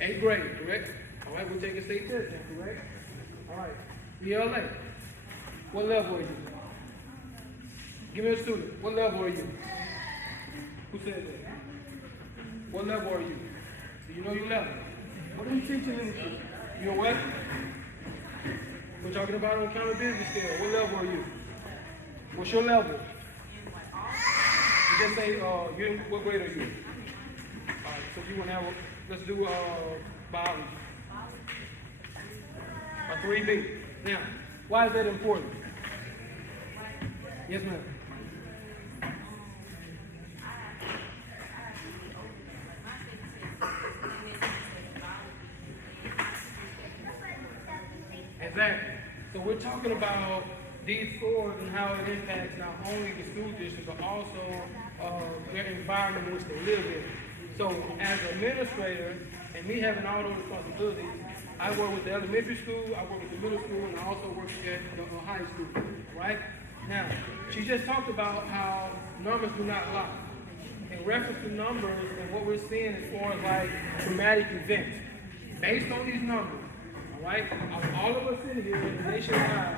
8th grade, correct? All right, we'll take a state test then, correct? All right. ELA. What level are you? Give me a student. What level are you? Who said that? What level are you? Do you know your level? What are you teaching in school? You're what? We're talking about on accountability scale. What level are you? What's your level? You just say, what grade are you? All right, so you want to have, let's do biology. A 3B. Now, why is that important? Yes, ma'am. Exactly. So we're talking about these scores and how it impacts not only the school district, but also their environment in which they live in. So as an administrator, and me having all those responsibilities, I work with the elementary school, I work with the middle school, and I also work at the high school, right? Now, she just talked about how numbers do not lie. In reference to numbers and what we're seeing as far as like traumatic events, based on these numbers, all right, all of us in here nationwide,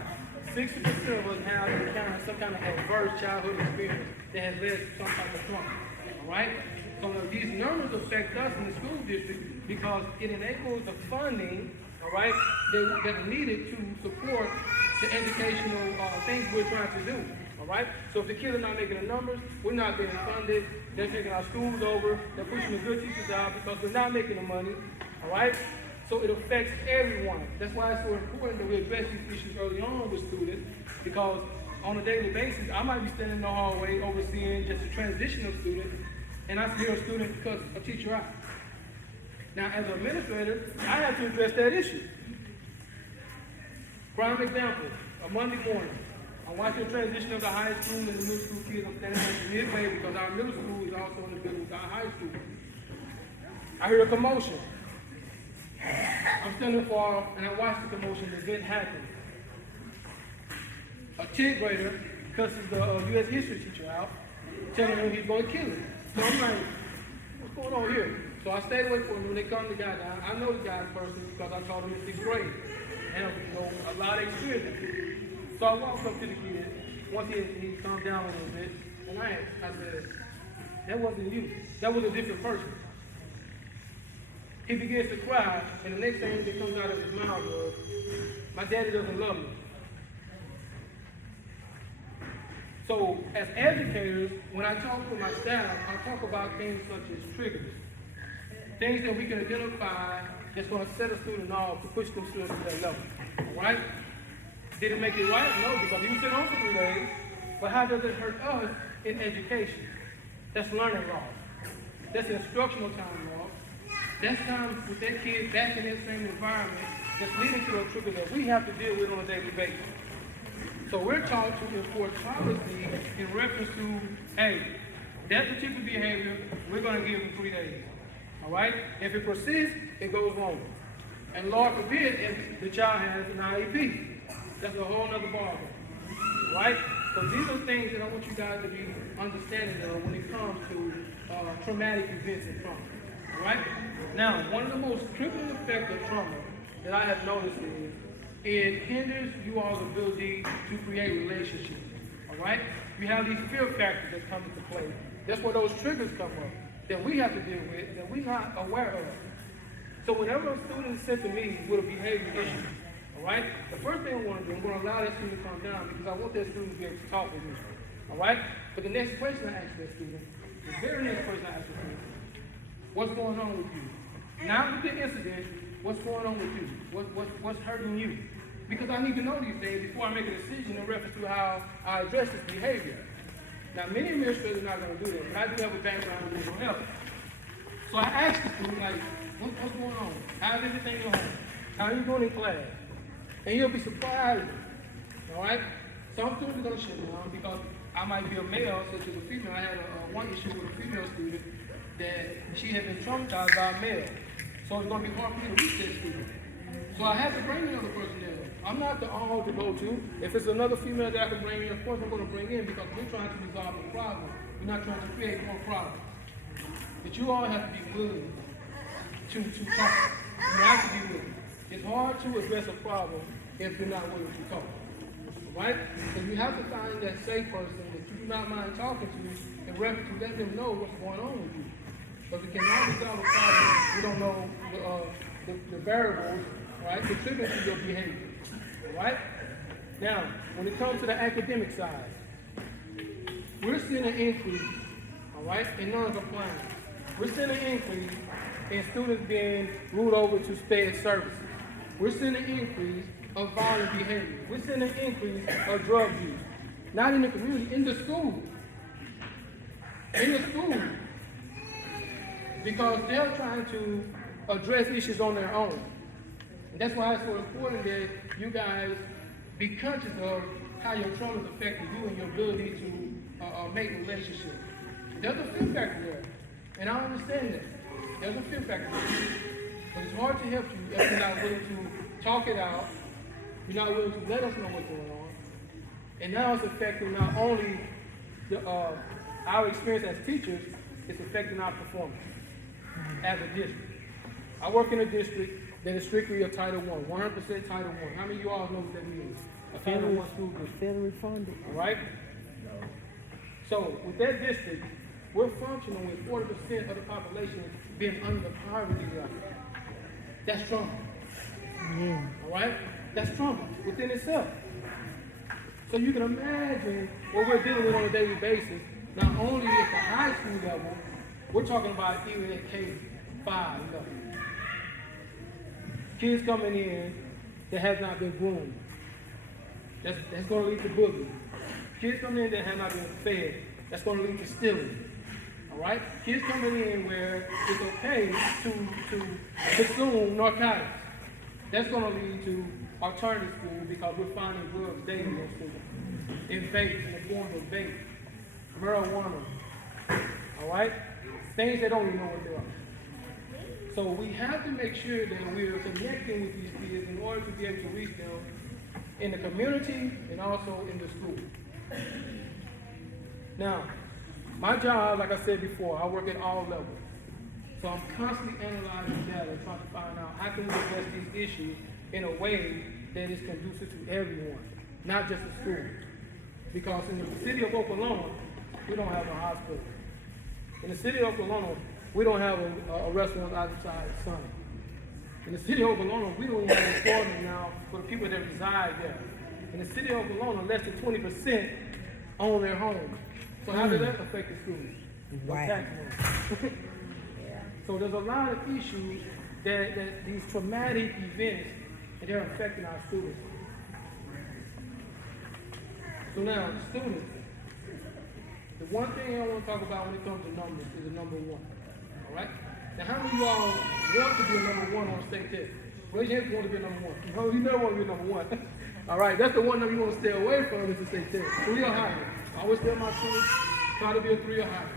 60% of us have some kind of adverse childhood experience that has led to some type of trauma, all right? So these numbers affect us in the school district because it enables the funding, all right, that's needed to support the educational things we're trying to do, all right? So if the kids are not making the numbers, we're not being funded, they're taking our schools over, they're pushing the good teachers out because we're not making the money, all right? So it affects everyone. That's why it's so important that we address these issues early on with students, because on a daily basis, I might be standing in the hallway overseeing just a transitional student, and I hear a student cuss a teacher out. Now, as an administrator, I have to address that issue. Prime example, a Monday morning, I'm watching a transition of the high school and the middle school kids. I'm standing at the midway because our middle school is also in the middle with our high school. I hear a commotion. I'm standing far and I watch the commotion, the event happen. A 10th grader cusses the U.S. history teacher out, telling him he's going to kill him. So I'm like, what's going on here? So I stayed away from him. When they come the guy down, I know the guy personally because I taught him in 6th grade. And a lot of experience. So I walked up to the kid, once he calmed down a little bit, and I said, that wasn't you. That was a different person. He begins to cry, and the next thing that comes out of his mouth was, my daddy doesn't love me. So as educators, when I talk to my staff, I talk about things such as triggers. Things that we can identify that's going to set a student off to push them to that level. All right? Did it make it right? No, because he was sitting home for 3 days. But how does it hurt us in education? That's learning loss. That's instructional time loss. That's time with that kid back in that same environment that's leading to a trigger that we have to deal with on a daily basis. So we're taught to enforce policy in reference to, hey, that particular behavior, we're going to give them 3 days. All right? If it persists, it goes on. And Lord forbid if the child has an IEP. That's a whole nother ballgame. All right? So these are things that I want you guys to be understanding of when it comes to traumatic events in trauma. All right? Now, one of the most crippling effects of trauma that I have noticed is it hinders you all's ability to create relationships. All right? You have these fear factors that come into play. That's where those triggers come up that we have to deal with that we're not aware of. So whenever a student is sent to me with a behavior issue, all right, the first thing I want to do, I'm going to allow that student to calm down because I want that student to be able to talk with me. All right? But the next question I ask that student, the very next question I ask the student, what's going on with you? Not with the incident, what's going on with you? What's hurting you? Because I need to know these things before I make a decision in reference to how I address this behavior. Now, many administrators are not going to do that, but I do have a background in mental health. So I ask the student, like, what's going on? How's everything at home? How are you doing in class? And you'll be surprised. All right? Some students are going to shut down because I might be a male, such as a female. I had one issue with a female student that she had been traumatized by a male. So it's going to be hard for me to reach that student. So I have to bring another person in. I'm not the all to go to. If it's another female that I can bring in, of course I'm going to bring in because we're trying to resolve the problem. We're not trying to create more problems. But you all have to be willing to talk. You have to be willing. It's hard to address a problem if you're not willing to talk. Right? Because you have to find that safe person that you do not mind talking to in reference to let them know what's going on with you. Because we cannot resolve a problem if we don't know the variables, right, contributing to your behavior. All right? Now, when it comes to the academic side, we're seeing an increase, all right, in non-compliance. We're seeing an increase in students being ruled over to SPED services. We're seeing an increase of violent behavior. We're seeing an increase of drug use. Not in the community, in the school. In the school. Because they're trying to address issues on their own. And that's why it's so important that you guys be conscious of how your trauma is affecting you and your ability to make relationships. There's a fear factor there. And I understand that. There's a fear factor there. But it's hard to help you if you're not willing to talk it out. You're not willing to let us know what's going on. And now it's affecting not only our experience as teachers, it's affecting our performance as a district. I work in a district that is strictly a Title I, 100% Title I. How many of you all know what that means? A Title I school district. Federally funded. All right? So with that district, we're functioning with 40% of the population being under the poverty level. That's trauma. Yeah. All right? That's trauma within itself. So you can imagine what we're dealing with on a daily basis, not only at the high school level, we're talking about even at K-5 level. Kids coming in that have not been groomed. That's going to lead to bullying. Kids coming in that have not been fed. That's going to lead to stealing. All right? Kids coming in where it's okay to consume narcotics. That's going to lead to alternative school because we're finding drugs daily in schools. In vapes, in the form of vape, marijuana. All right? Things they don't even know what they are. So we have to make sure that we're connecting with these kids in order to be able to reach them in the community and also in the school. Now, my job, like I said before, I work at all levels. So I'm constantly analyzing data, trying to find out how can we address these issues in a way that is conducive to everyone, not just the school. Because in the city of Oklahoma, we don't have a hospital. In the city of Oklahoma, we don't have a restaurant outside Sun. In the city of Oklahoma, we don't even have employment now for the people that reside there. In the city of Oklahoma, less than 20% own their homes. So how does that affect the schools? Right. So there's a lot of issues that these traumatic events that they're affecting our students. So now, students, the one thing I want to talk about when it comes to numbers is the number one. All right? Now, how many of y'all want to be a number one on a state test? Raise your hand if you want to be a number one. No, you never want to be a number one. All right, that's the one number you want to stay away from is the state test. 3 or higher. I always tell my students, try to be a 3 or higher.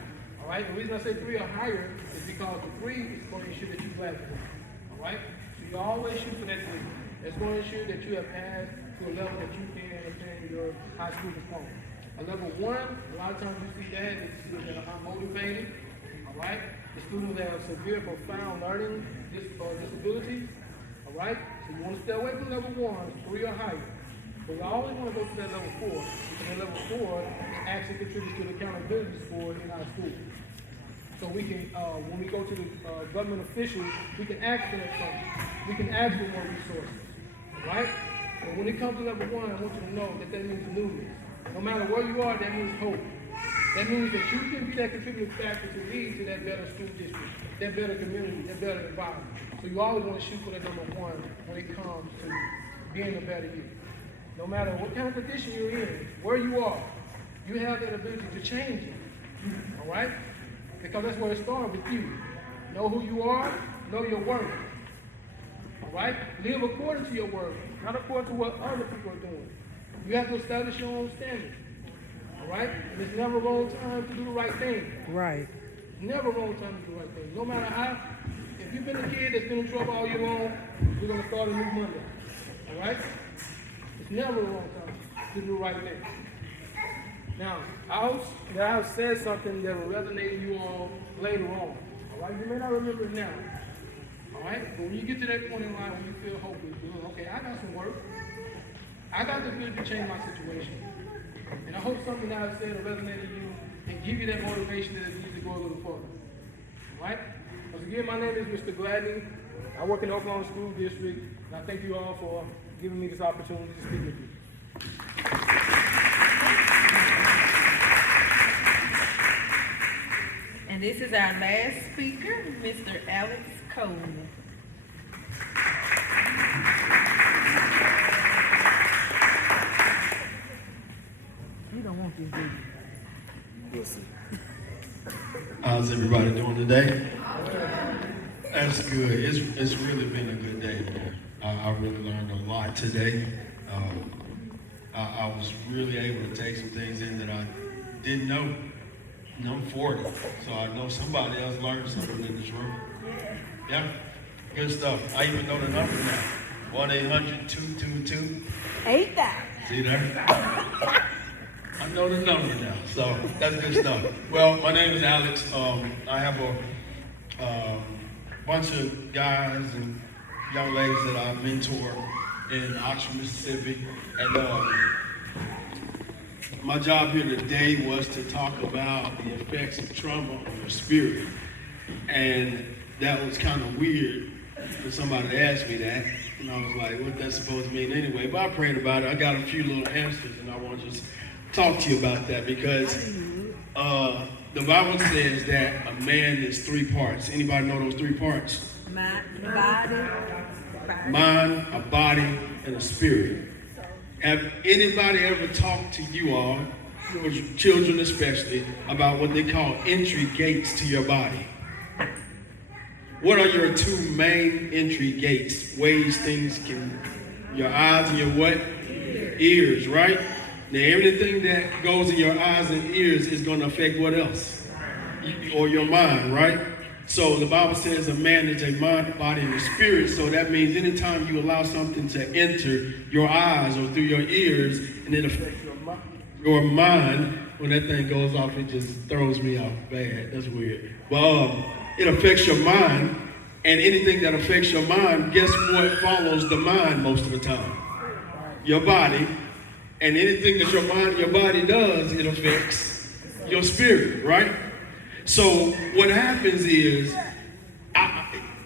All right? The reason I say 3 or higher is because the 3 is going to ensure that you graduate. All right? So you always shoot for that 3. That's going to ensure that you have passed to a level that you can attain your high school diploma. A level 1, a lot of times you see that, you see that are unmotivated. All right? The students that have severe, profound learning disabilities. All right? So you want to stay away from level 1, 3 or higher. But we always want to go to that level 4. Because that level 4 actually contributes to the accountability score in our school. So we can, when we go to the government officials, we can ask for that funding. We can ask for more resources. All right? And when it comes to level 1, I want you to know that means newness. No matter where you are, that means hope. That means that you can be that contributing factor to lead to that better school district, that better community, that better environment. So you always want to shoot for that number 1 when it comes to being a better you. No matter what kind of condition you're in, where you are, you have that ability to change it. All right? Because that's where it starts with you. Know who you are, know your worth. All right? Live according to your worth, not according to what other people are doing. You have to establish your own standard. All right? And it's never wrong time to do the right thing. Right. Never wrong time to do the right thing. No matter how, if you've been a kid that's been in trouble all year long, we're going to start a new Monday. All right? It's never a wrong time to do the right thing. Now, I have said something that will resonate with you all later on. All right? You may not remember it now. All right? But when you get to that point in life when you feel hopeless, you're like, okay, I got some work. I got the ability to change my situation. And I hope something that I've said will resonate with you and give you that motivation that it needs to go a little further. All right? Once again, my name is Mr. Gladney. I work in the Oklahoma School District, and I thank you all for giving me this opportunity to speak with you. And this is our last speaker, Mr. Alex Coleman. You don't want this, do you? We'll see. How's everybody doing today? That's good. It's really been a good day, man. I really learned a lot today. I was really able to take some things in that I didn't know. And I'm 40, so I know somebody else learned something in this room. Yeah, good stuff. I even know the number now. 1-800-222. 8,000. See there? I know the number now, so that's good stuff. Well, my name is Alex. I have a bunch of guys and young ladies that I mentor in Oxford, Mississippi, and my job here today was to talk about the effects of trauma on your spirit, and that was kind of weird for somebody to ask me that, and I was like, what that's supposed to mean anyway? But I prayed about it. I got a few little answers, and I want to just talk to you about that because the Bible says that a man is 3 parts. Anybody know those 3 parts? Mind, a body, and a spirit. Have anybody ever talked to you all, your children especially, about what they call entry gates to your body? What are your 2 main entry gates? Ways things can, your eyes and your what? Ears, right? Now everything that goes in your eyes and ears is going to affect what else? Or your mind, right? So the Bible says a man is a mind, body, and a spirit. So that means anytime you allow something to enter your eyes or through your ears and it affects your mind, when that thing goes off, it just throws me off bad. That's weird. Well, it affects your mind, and anything that affects your mind, guess what follows the mind most of the time? Your body. And anything that your mind and your body does, it affects your spirit, right? So what happens is,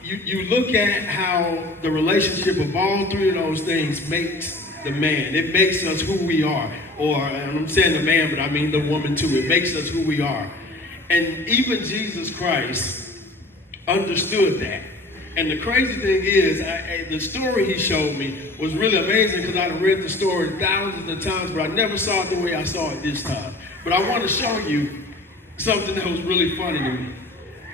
you look at how the relationship of all 3 of those things makes the man. It makes us who we are. Or, and I'm saying the man, but I mean the woman too. It makes us who we are. And even Jesus Christ understood that. And the crazy thing is, the story he showed me was really amazing because I've read the story thousands of times, but I never saw it the way I saw it this time. But I want to show you something that was really funny to me.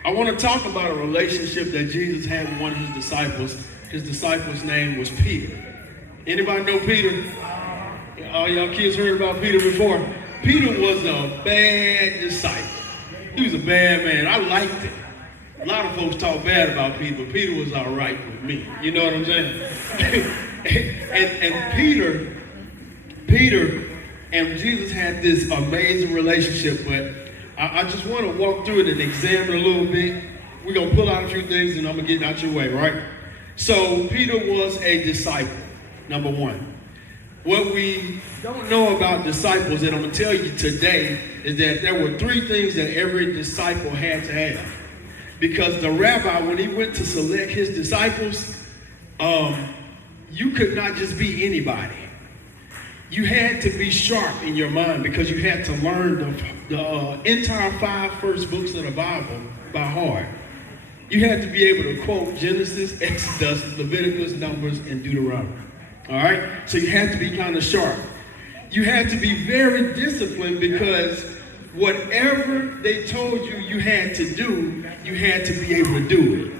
I want to talk about a relationship that Jesus had with one of his disciples. His disciple's name was Peter. Anybody know Peter? All y'all kids heard about Peter before. Peter was a bad disciple. He was a bad man. I liked it. A lot of folks talk bad about Peter, but Peter was all right with me. You know what I'm saying? and Peter and Jesus had this amazing relationship, but I just want to walk through it and examine a little bit. We're going to pull out a few things and I'm going to get out your way, right? So Peter was a disciple, number one. What we don't know about disciples, and I'm going to tell you today, is that there were three things that every disciple had to have. Because the rabbi, when he went to select his disciples, you could not just be anybody. You had to be sharp in your mind because you had to learn the entire 5 first books of the Bible by heart. You had to be able to quote Genesis, Exodus, Leviticus, Numbers, and Deuteronomy. All right? So you had to be kind of sharp. You had to be very disciplined because whatever they told you you had to do, you had to be able to do it.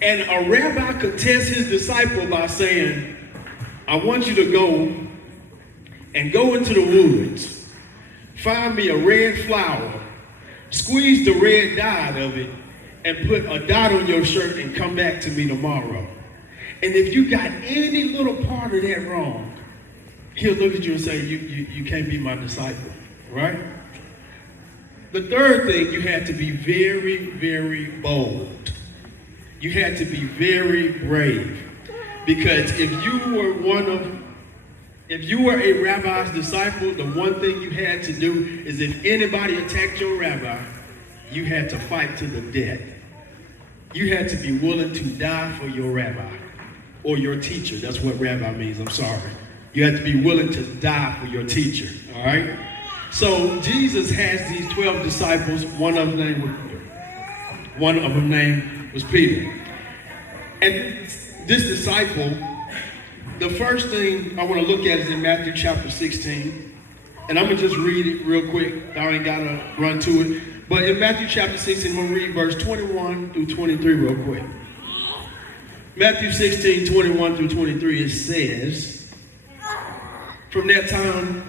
And a rabbi could test his disciple by saying, I want you to go into the woods, find me a red flower, squeeze the red dye out of it, and put a dot on your shirt and come back to me tomorrow. And if you got any little part of that wrong, he'll look at you and say, you can't be my disciple, right? The third thing, you had to be very, very bold. You had to be very brave. Because if you were a rabbi's disciple, the one thing you had to do is if anybody attacked your rabbi, you had to fight to the death. You had to be willing to die for your rabbi or your teacher. That's what rabbi means, I'm sorry. You had to be willing to die for your teacher, all right? So Jesus has these 12 disciples. One of them named was Peter. And this disciple, the first thing I want to look at is in Matthew chapter 16. And I'm going to just read it real quick. I ain't got to run to it. But in Matthew chapter 16, I'm going to read verse 21 through 23 real quick. Matthew 16, 21 through 23, it says, from that time,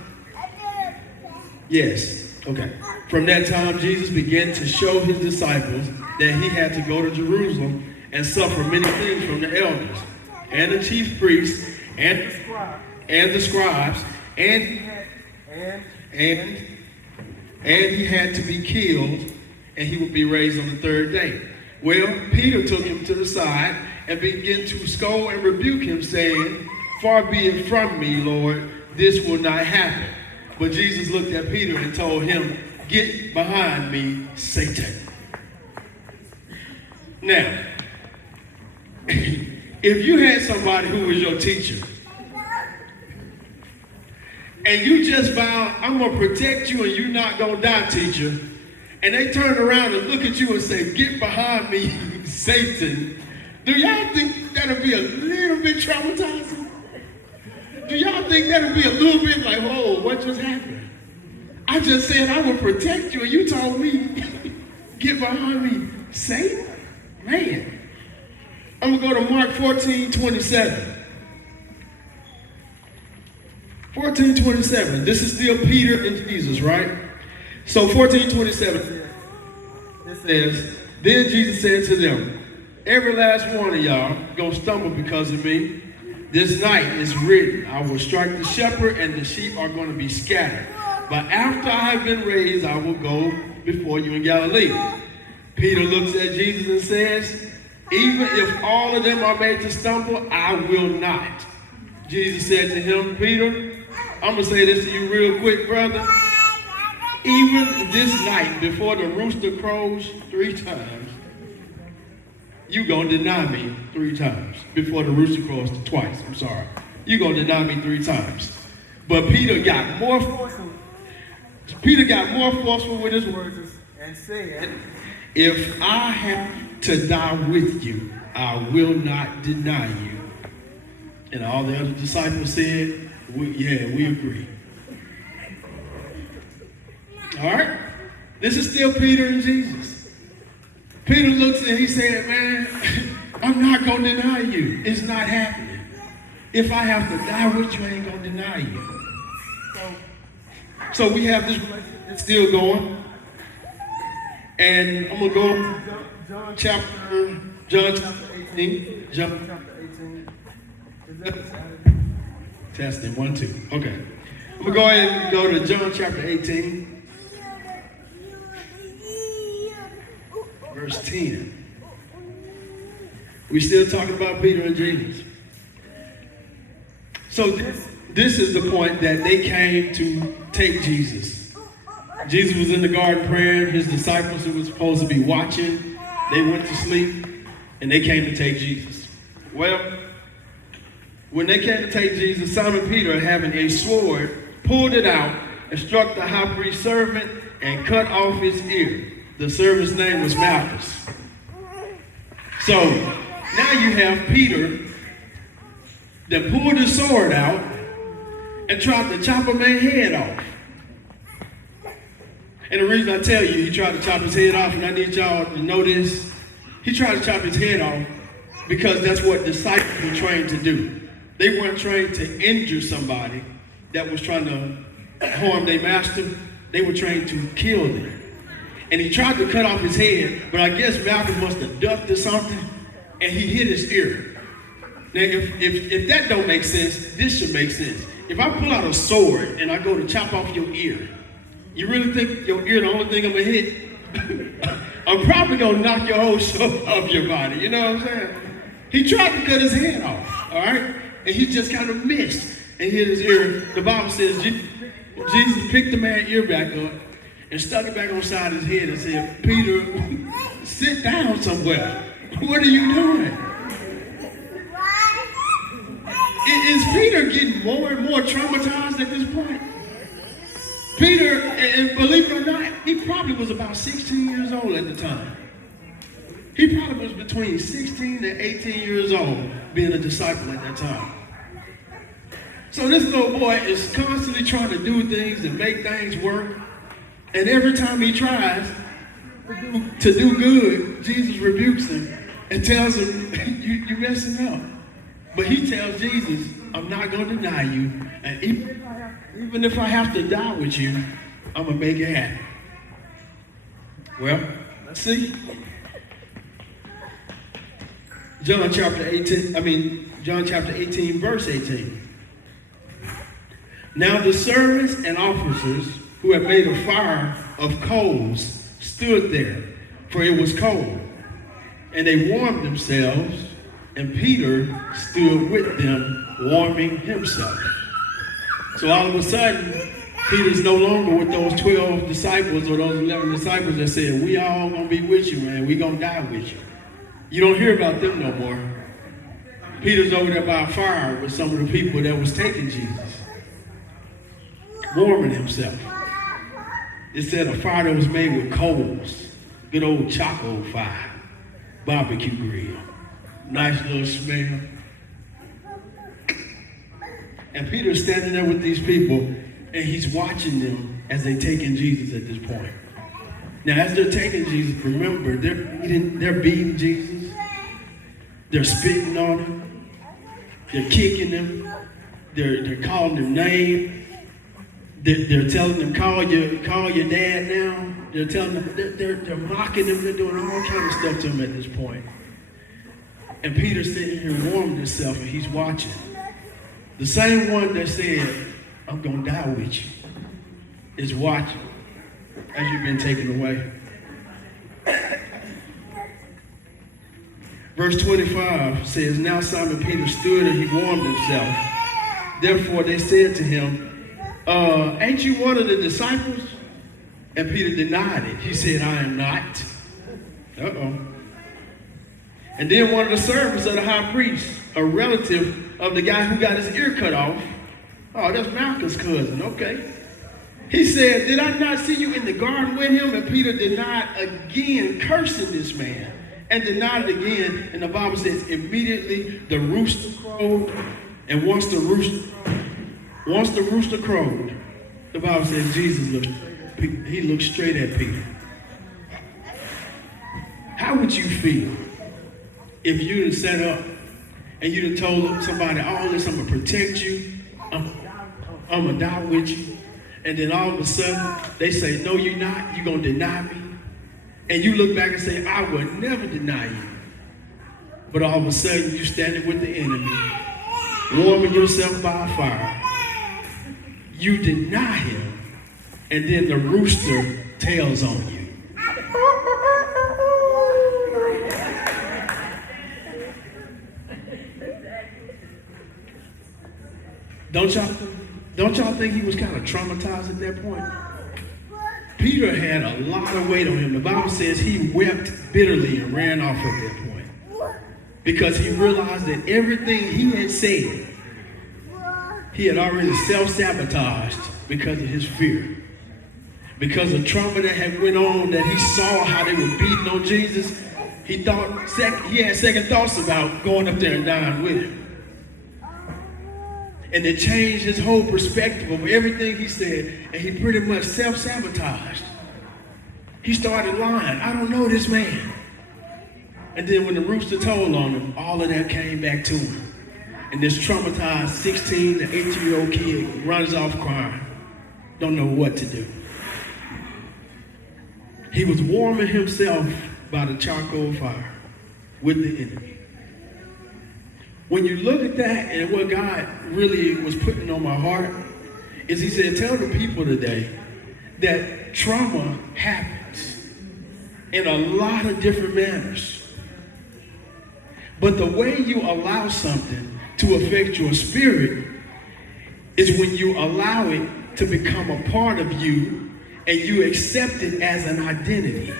from that time Jesus began to show his disciples that he had to go to Jerusalem and suffer many things from the elders and the chief priests and the scribes, and he had to be killed, and he would be raised on the third day. Well, Peter took him to the side and began to scold and rebuke him, saying, far be it from me, Lord, this will not happen. But Jesus looked at Peter and told him, get behind me, Satan. Now, if you had somebody who was your teacher, and you just vowed, I'm going to protect you and you're not going to die, teacher, and they turn around and look at you and say, get behind me, Satan, do y'all think that'll be a little bit traumatizing? Do y'all think that'll be a little bit like, oh, what just happened? I just said I will protect you and you told me, get behind me, Satan? Man. I'm going to go to Mark 14:27. 14:27. This is still Peter and Jesus, right? So 14:27. It says, then Jesus said to them, every last one of y'all going to stumble because of me. This night is written, I will strike the shepherd and the sheep are going to be scattered. But after I have been raised, I will go before you in Galilee. Peter looks at Jesus and says, even if all of them are made to stumble, I will not. Jesus said to him, Peter, I'm going to say this to you real quick, brother. Even this night, before the rooster crows 3 times, you're going to deny me 3 times. Before the rooster crows twice, I'm sorry. You're going to deny me 3 times. But Peter got more forceful. With his words and said, if I have to die with you, I will not deny you. And all the other disciples said, we agree. All right? This is still Peter and Jesus. Peter looks and he said, man, I'm not going to deny you. It's not happening. If I have to die with you, I ain't going to deny you. So we have this relationship still going. And I'm gonna go John chapter 18. John chapter 18. Testing 1, 2. Okay. I'm gonna go ahead and go to John chapter 18, verse 10. We're still talking about Peter and Jesus. So this is the point that they came to take Jesus. Jesus was in the garden praying. His disciples who were supposed to be watching, they went to sleep, and they came to take Jesus. Well, when they came to take Jesus, Simon Peter, having a sword, pulled it out and struck the high priest's servant and cut off his ear. The servant's name was Malchus. So now you have Peter that pulled his sword out and tried to chop a man's head off. And the reason I tell you he tried to chop his head off, and I need y'all to know this, he tried to chop his head off because that's what disciples were trained to do. They weren't trained to injure somebody that was trying to harm their master. They were trained to kill them. And he tried to cut off his head, but I guess Malcolm must have ducked or something, and he hit his ear. Now, if that don't make sense, this should make sense. If I pull out a sword and I go to chop off your ear, you really think your ear the only thing I'm gonna hit? I'm probably gonna knock your whole shoulder off your body. You know what I'm saying? He tried to cut his head off, all right? And he just kind of missed and hit his ear. The Bible says Jesus picked the man's ear back up and stuck it back on the side of his head and said, Peter, sit down somewhere. What are you doing? Is Peter getting more and more traumatized at this point? Peter, and believe it or not, he probably was about 16 years old at the time. He probably was between 16 and 18 years old being a disciple at that time. So this little boy is constantly trying to do things and make things work. And every time he tries to do good, Jesus rebukes him and tells him, you're messing up. But he tells Jesus, I'm not going to deny you. And even if I have to die with you, I'm going to make it happen. Well, let's see. John chapter 18, verse 18. Now the servants and officers who had made a fire of coals stood there, for it was cold. And they warmed themselves, and Peter stood with them, warming himself. So all of a sudden, Peter's no longer with those 12 disciples or those 11 disciples that said, we all gonna be with you, man. We gonna die with you. You don't hear about them no more. Peter's over there by a fire with some of the people that was taking Jesus, warming himself. It said a fire that was made with coals, good old charcoal fire, barbecue grill, nice little smell. And Peter's standing there with these people, and he's watching them as they taking Jesus at this point. Now, as they're taking Jesus, remember, they're beating Jesus. They're spitting on him. They're kicking him. They're calling him names. They're telling them, call your dad now. They're telling them, they're mocking him. They're doing all kind of stuff to him at this point. And Peter's sitting here warming himself, and he's watching. The same one that said, I'm going to die with you, is watching as you've been taken away. Verse 25 says, now Simon Peter stood and he warmed himself. Therefore they said to him, ain't you one of the disciples? And Peter denied it. He said, I am not. Uh-oh. And then one of the servants of the high priest, a relative of the guy who got his ear cut off. Oh, that's Malchus' cousin. Okay. He said, did I not see you in the garden with him? And Peter denied again, cursing this man. And denied it again. And the Bible says, immediately the rooster crowed. And once the rooster crowed, the Bible says Jesus looked straight at Peter. How would you feel if you'd have set up and you'd have told somebody, all this, I'm going to protect you, I'm going to die with you, and then all of a sudden they say, no, you're not, you're going to deny me, And you look back and say, I would never deny you. But all of a sudden, you standing with the enemy, warming yourself by a fire. You deny him, and then the rooster tails on you. Don't y'all think he was kind of traumatized at that point? Peter had a lot of weight on him. The Bible says he wept bitterly and ran off at that point because he realized that everything he had said, he had already self-sabotaged because of his fear. Because of trauma that had went on, that he saw how they were beating on Jesus, he had second thoughts about going up there and dying with him. And it changed his whole perspective of everything he said, and he pretty much self-sabotaged. He started lying. I don't know this man. And then when the rooster told on him, all of that came back to him. And this traumatized 16 to 18-year-old kid runs off crying, don't know what to do. He was warming himself by the charcoal fire with the enemy. When you look at that and what God really was putting on my heart, is he said, tell the people today that trauma happens in a lot of different manners. But the way you allow something to affect your spirit is when you allow it to become a part of you and you accept it as an identity.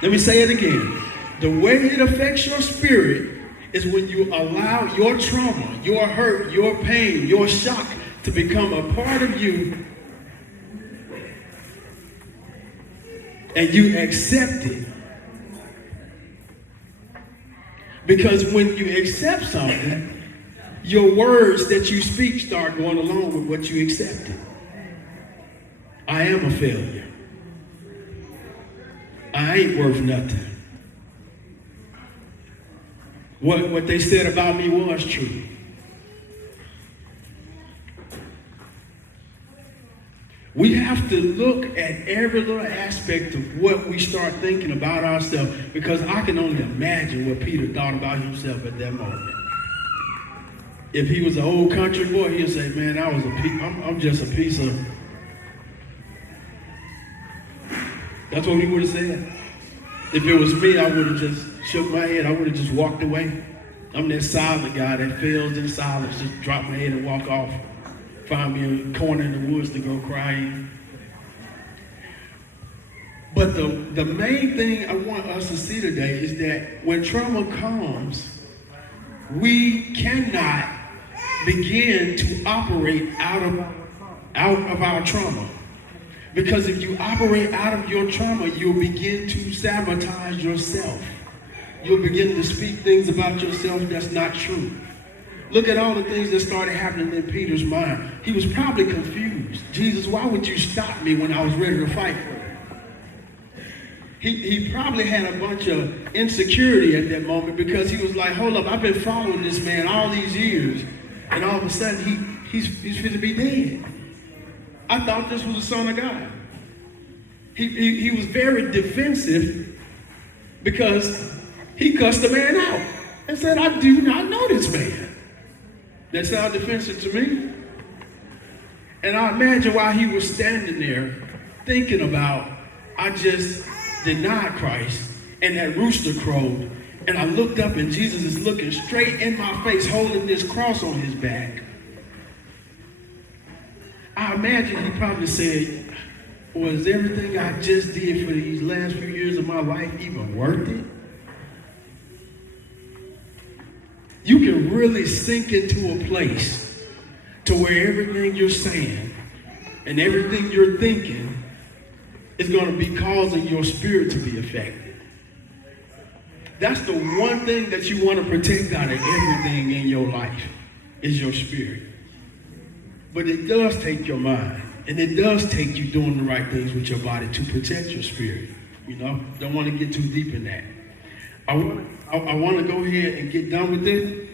Let me say it again. The way it affects your spirit is when you allow your trauma, your hurt, your pain, your shock to become a part of you and you accept it. Because when you accept something, your words that you speak start going along with what you accepted. I am a failure. I ain't worth nothing. What they said about me was true. We have to look at every little aspect of what we start thinking about ourselves, because I can only imagine what Peter thought about himself at that moment. If he was an old country boy, he'd say, man, I'm just a piece of... That's what he would have said. If it was me, I would have just shook my head. I would have just walked away. I'm that silent guy that fails in silence, just drop my head and walk off. Find me a corner in the woods to go cry in. But the main thing I want us to see today is that when trauma comes, we cannot begin to operate out of our trauma. Because if you operate out of your trauma, you'll begin to sabotage yourself. You'll begin to speak things about yourself that's not true. Look at all the things that started happening in Peter's mind. He was probably confused. Jesus, why would you stop me when I was ready to fight for you? He probably had a bunch of insecurity at that moment, because he was like, hold up, I've been following this man all these years, and all of a sudden he's going to be dead. I thought this was the Son of God. He was very defensive because he cussed the man out and said, I do not know this man. That sounded defensive to me. And I imagine while he was standing there thinking about, I just denied Christ, and that rooster crowed, and I looked up and Jesus is looking straight in my face, holding this cross on his back. I imagine he probably said, was everything I just did for these last few years of my life even worth it? You can really sink into a place to where everything you're saying and everything you're thinking is going to be causing your spirit to be affected. That's the one thing that you want to protect out of everything in your life, is your spirit. But it does take your mind, and it does take you doing the right things with your body to protect your spirit. You know, don't want to get too deep in that. I want to go ahead and get done with this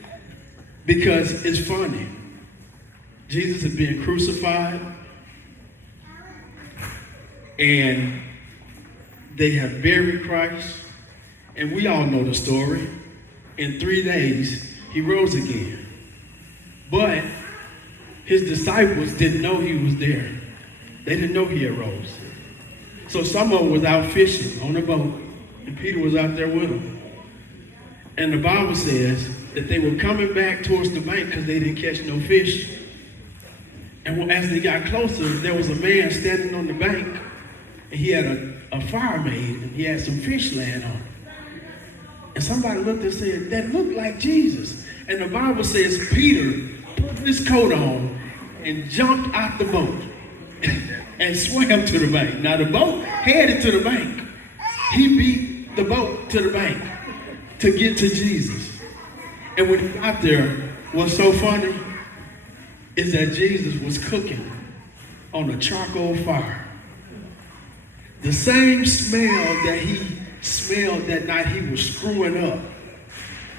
because it's funny. Jesus is being crucified, and They have buried Christ, and we all know the story. In 3 days, he rose again. But his disciples didn't know he was there. They didn't know he had rose. So some of them was out fishing on a boat, and Peter was out there with them. And the Bible says that they were coming back towards the bank because they didn't catch no fish. And as they got closer, there was a man standing on the bank, and he had a fire made, and he had some fish laying on it. And somebody looked and said, that looked like Jesus. And the Bible says Peter put his coat on and jumped out the boat and swam to the bank. Now the boat headed to the bank. He beat the boat to the bank to get to Jesus. And when he got there, what's so funny is that Jesus was cooking on a charcoal fire. The same smell that he smelled that night he was screwing up.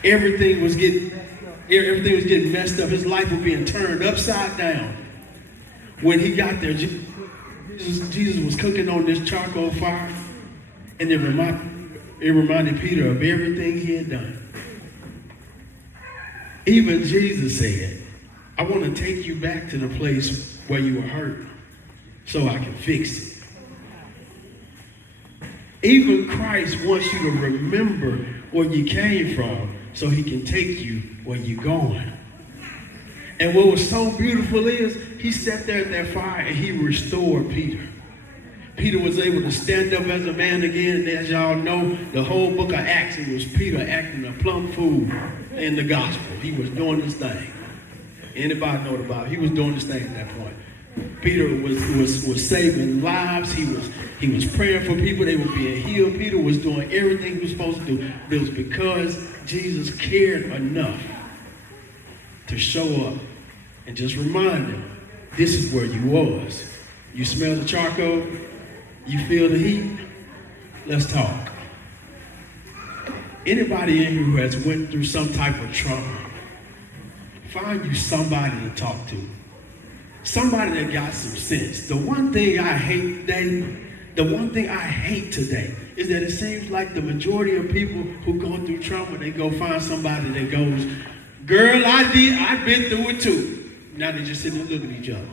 Everything was getting messed up. His life was being turned upside down. When he got there, Jesus was cooking on this charcoal fire, and it reminded Peter of everything he had done. Even Jesus said, I want to take you back to the place where you were hurt so I can fix it. Even Christ wants you to remember where you came from so he can take you where you're going. And what was so beautiful is he sat there at that fire and he restored Peter. Peter was able to stand up as a man again, and as y'all know, the whole book of Acts, it was Peter acting a plumb fool in the gospel. He was doing his thing. Anybody know the Bible? He was doing his thing at that point. Peter was saving lives. He was praying for people. They were being healed. Peter was doing everything he was supposed to do. But it was because Jesus cared enough to show up and just remind them, this is where you was. You smell the charcoal? You feel the heat? Let's talk. Anybody in here who has went through some type of trauma, find you somebody to talk to. Somebody that got some sense. The one thing I hate today is that it seems like the majority of people who go through trauma, they go find somebody that goes, girl, I've been through it too. Now they just sit and look at each other.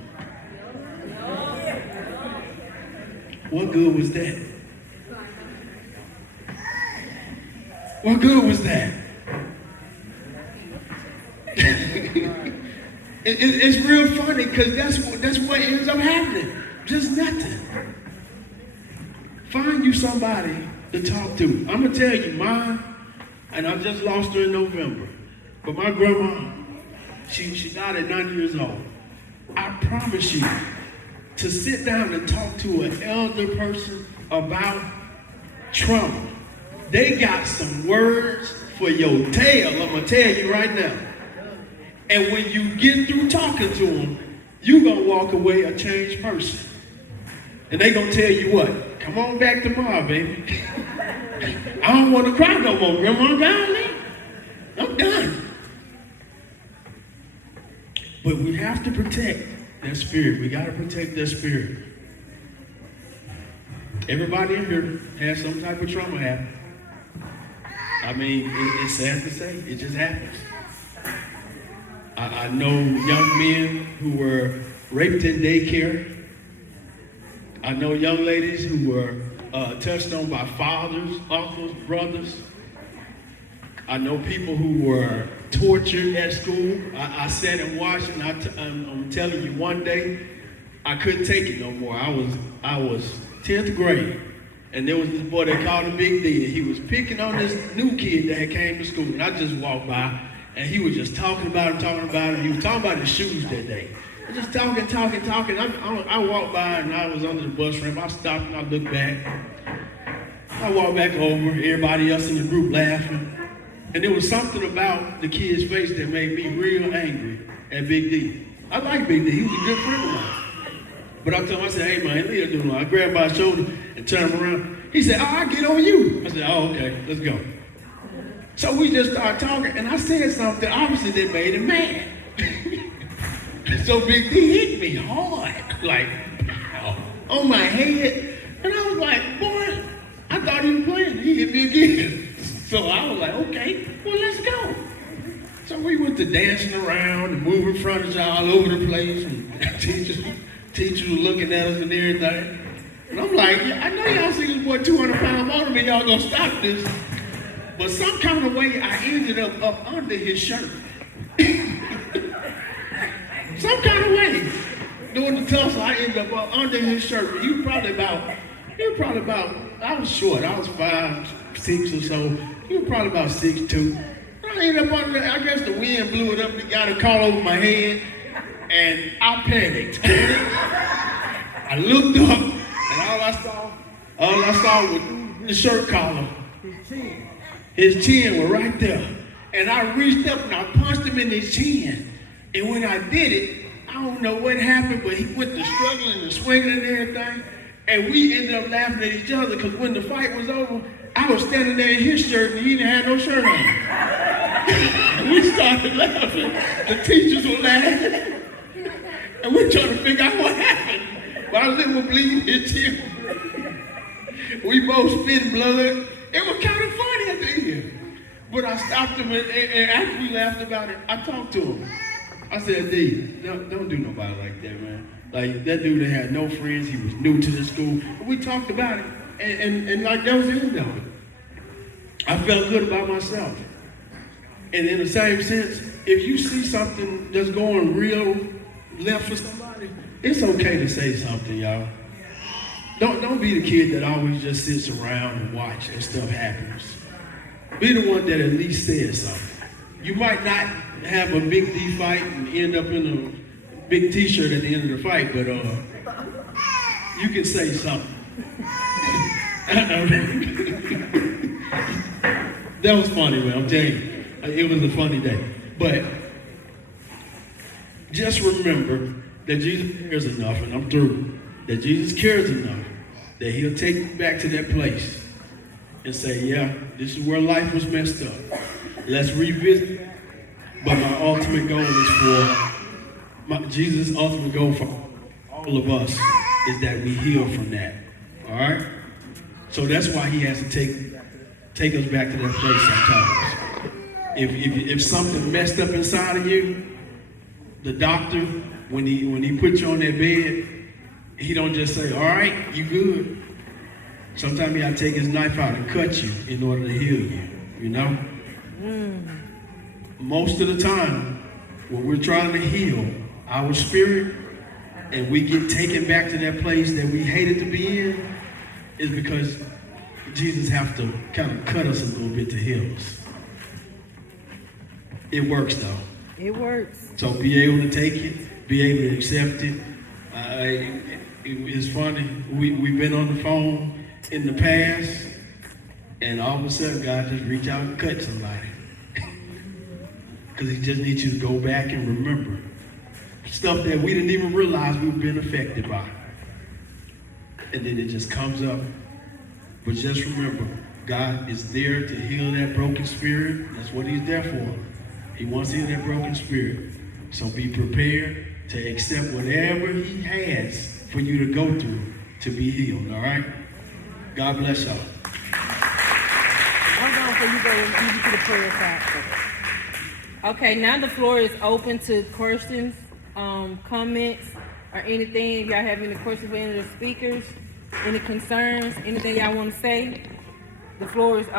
What good was that? What good was that? It's real funny because that's what ends up happening. Just nothing. Find you somebody to talk to. I'm going to tell you, mine, and I just lost her in November, but my grandma, she died at 90 years old. I promise you, to sit down and talk to an elder person about trauma, they got some words for your tale, I'm going to tell you right now. And when you get through talking to them, you're going to walk away a changed person. And they going to tell you what? Come on back tomorrow, baby. I don't want to cry no more, Grandma. Darling. I'm done. But we have to protect their spirit. We got to protect their spirit. Everybody in here has some type of trauma happen. I mean, it's sad to say. It just happens. I know young men who were raped in daycare. I know young ladies who were touched on by fathers, uncles, brothers. I know people who were tortured at school. I sat and watched, and I'm telling you, one day I couldn't take it no more. I was 10th grade, and there was this boy they called him Big D, and he was picking on this new kid that had came to school, and I just walked by. And he was just talking about him. He was talking about his shoes that day. And just talking. I walked by and I was under the bus ramp. I stopped and I looked back. I walked back over, everybody else in the group laughing. And there was something about the kid's face that made me real angry at Big D. I like Big D. He was a good friend of mine. But I told him, I said, hey man, leave that dude alone. I grabbed my shoulder and turned him around. He said, I'll get on you. I said, oh, okay, let's go. So we just started talking, and I said something, obviously, that made him mad. So Big D hit me hard, like, on my head. And I was like, boy, I we went to dancing around and moving furniture all over the place, and teachers were looking at us and everything. And I'm like, I know y'all see this boy 200 pounds more than me, y'all gonna stop this. But some kind of way, I ended up under his shirt. Some kind of way. Doing the tussle, I ended up under his shirt. He was probably about, I was short. I was 5'6" or so. He was probably about 6'2". I ended up under, I guess the wind blew it up and got a call over my head. And I panicked. I looked up and all I saw was the shirt collar. His chin was right there. And I reached up and I punched him in his chin. And when I did it, I don't know what happened, but he went to struggling and swinging and everything. And we ended up laughing at each other because when the fight was over, I was standing there in his shirt and he didn't have no shirt on. And we started laughing. The teachers were laughing. And we're trying to figure out what happened. My lip was bleeding, his chin. We both spit blood. It was kind of funny at the end. But I stopped him, and after we laughed about it, I talked to him. I said, D, don't do nobody like that, man. Like, that dude that had no friends, he was new to the school. But we talked about it, and like, that was the end of it. I felt good about myself. And in the same sense, if you see something that's going real left for somebody, it's okay to say something, y'all. Don't be the kid that always just sits around and watch and stuff happens. Be the one that at least says something. You might not have a big D fight and end up in a big T-shirt at the end of the fight, but you can say something. That was funny, man. I'm telling you, it was a funny day. But just remember that Jesus cares enough, and I'm through. That Jesus cares enough that He'll take you back to that place and say, yeah, this is where life was messed up. Let's revisit. But my ultimate goal is Jesus' ultimate goal for all of us is that we heal from that. All right? So that's why He has to take us back to that place sometimes. If something messed up inside of you, the doctor, when he puts you on that bed, he don't just say, all right, you good. Sometimes he got to take his knife out and cut you in order to heal you, you know? Most of the time, when we're trying to heal our spirit and we get taken back to that place that we hated to be in, is because Jesus has to kind of cut us a little bit to heal us. It works, though. It works. So be able to take it, be able to accept it. It's funny, we've been on the phone in the past, and all of a sudden God just reach out and cut somebody. Because He just needs you to go back and remember stuff that we didn't even realize we've been affected by. And then it just comes up. But just remember, God is there to heal that broken spirit. That's what He's there for. He wants to heal that broken spirit. So be prepared to accept whatever He has for you to go through to be healed, all right? God bless y'all. I'm going for you go to the prayer side. Okay, now the floor is open to questions, comments, or anything. If y'all have any questions for any of the speakers, any concerns, anything y'all want to say, the floor is open.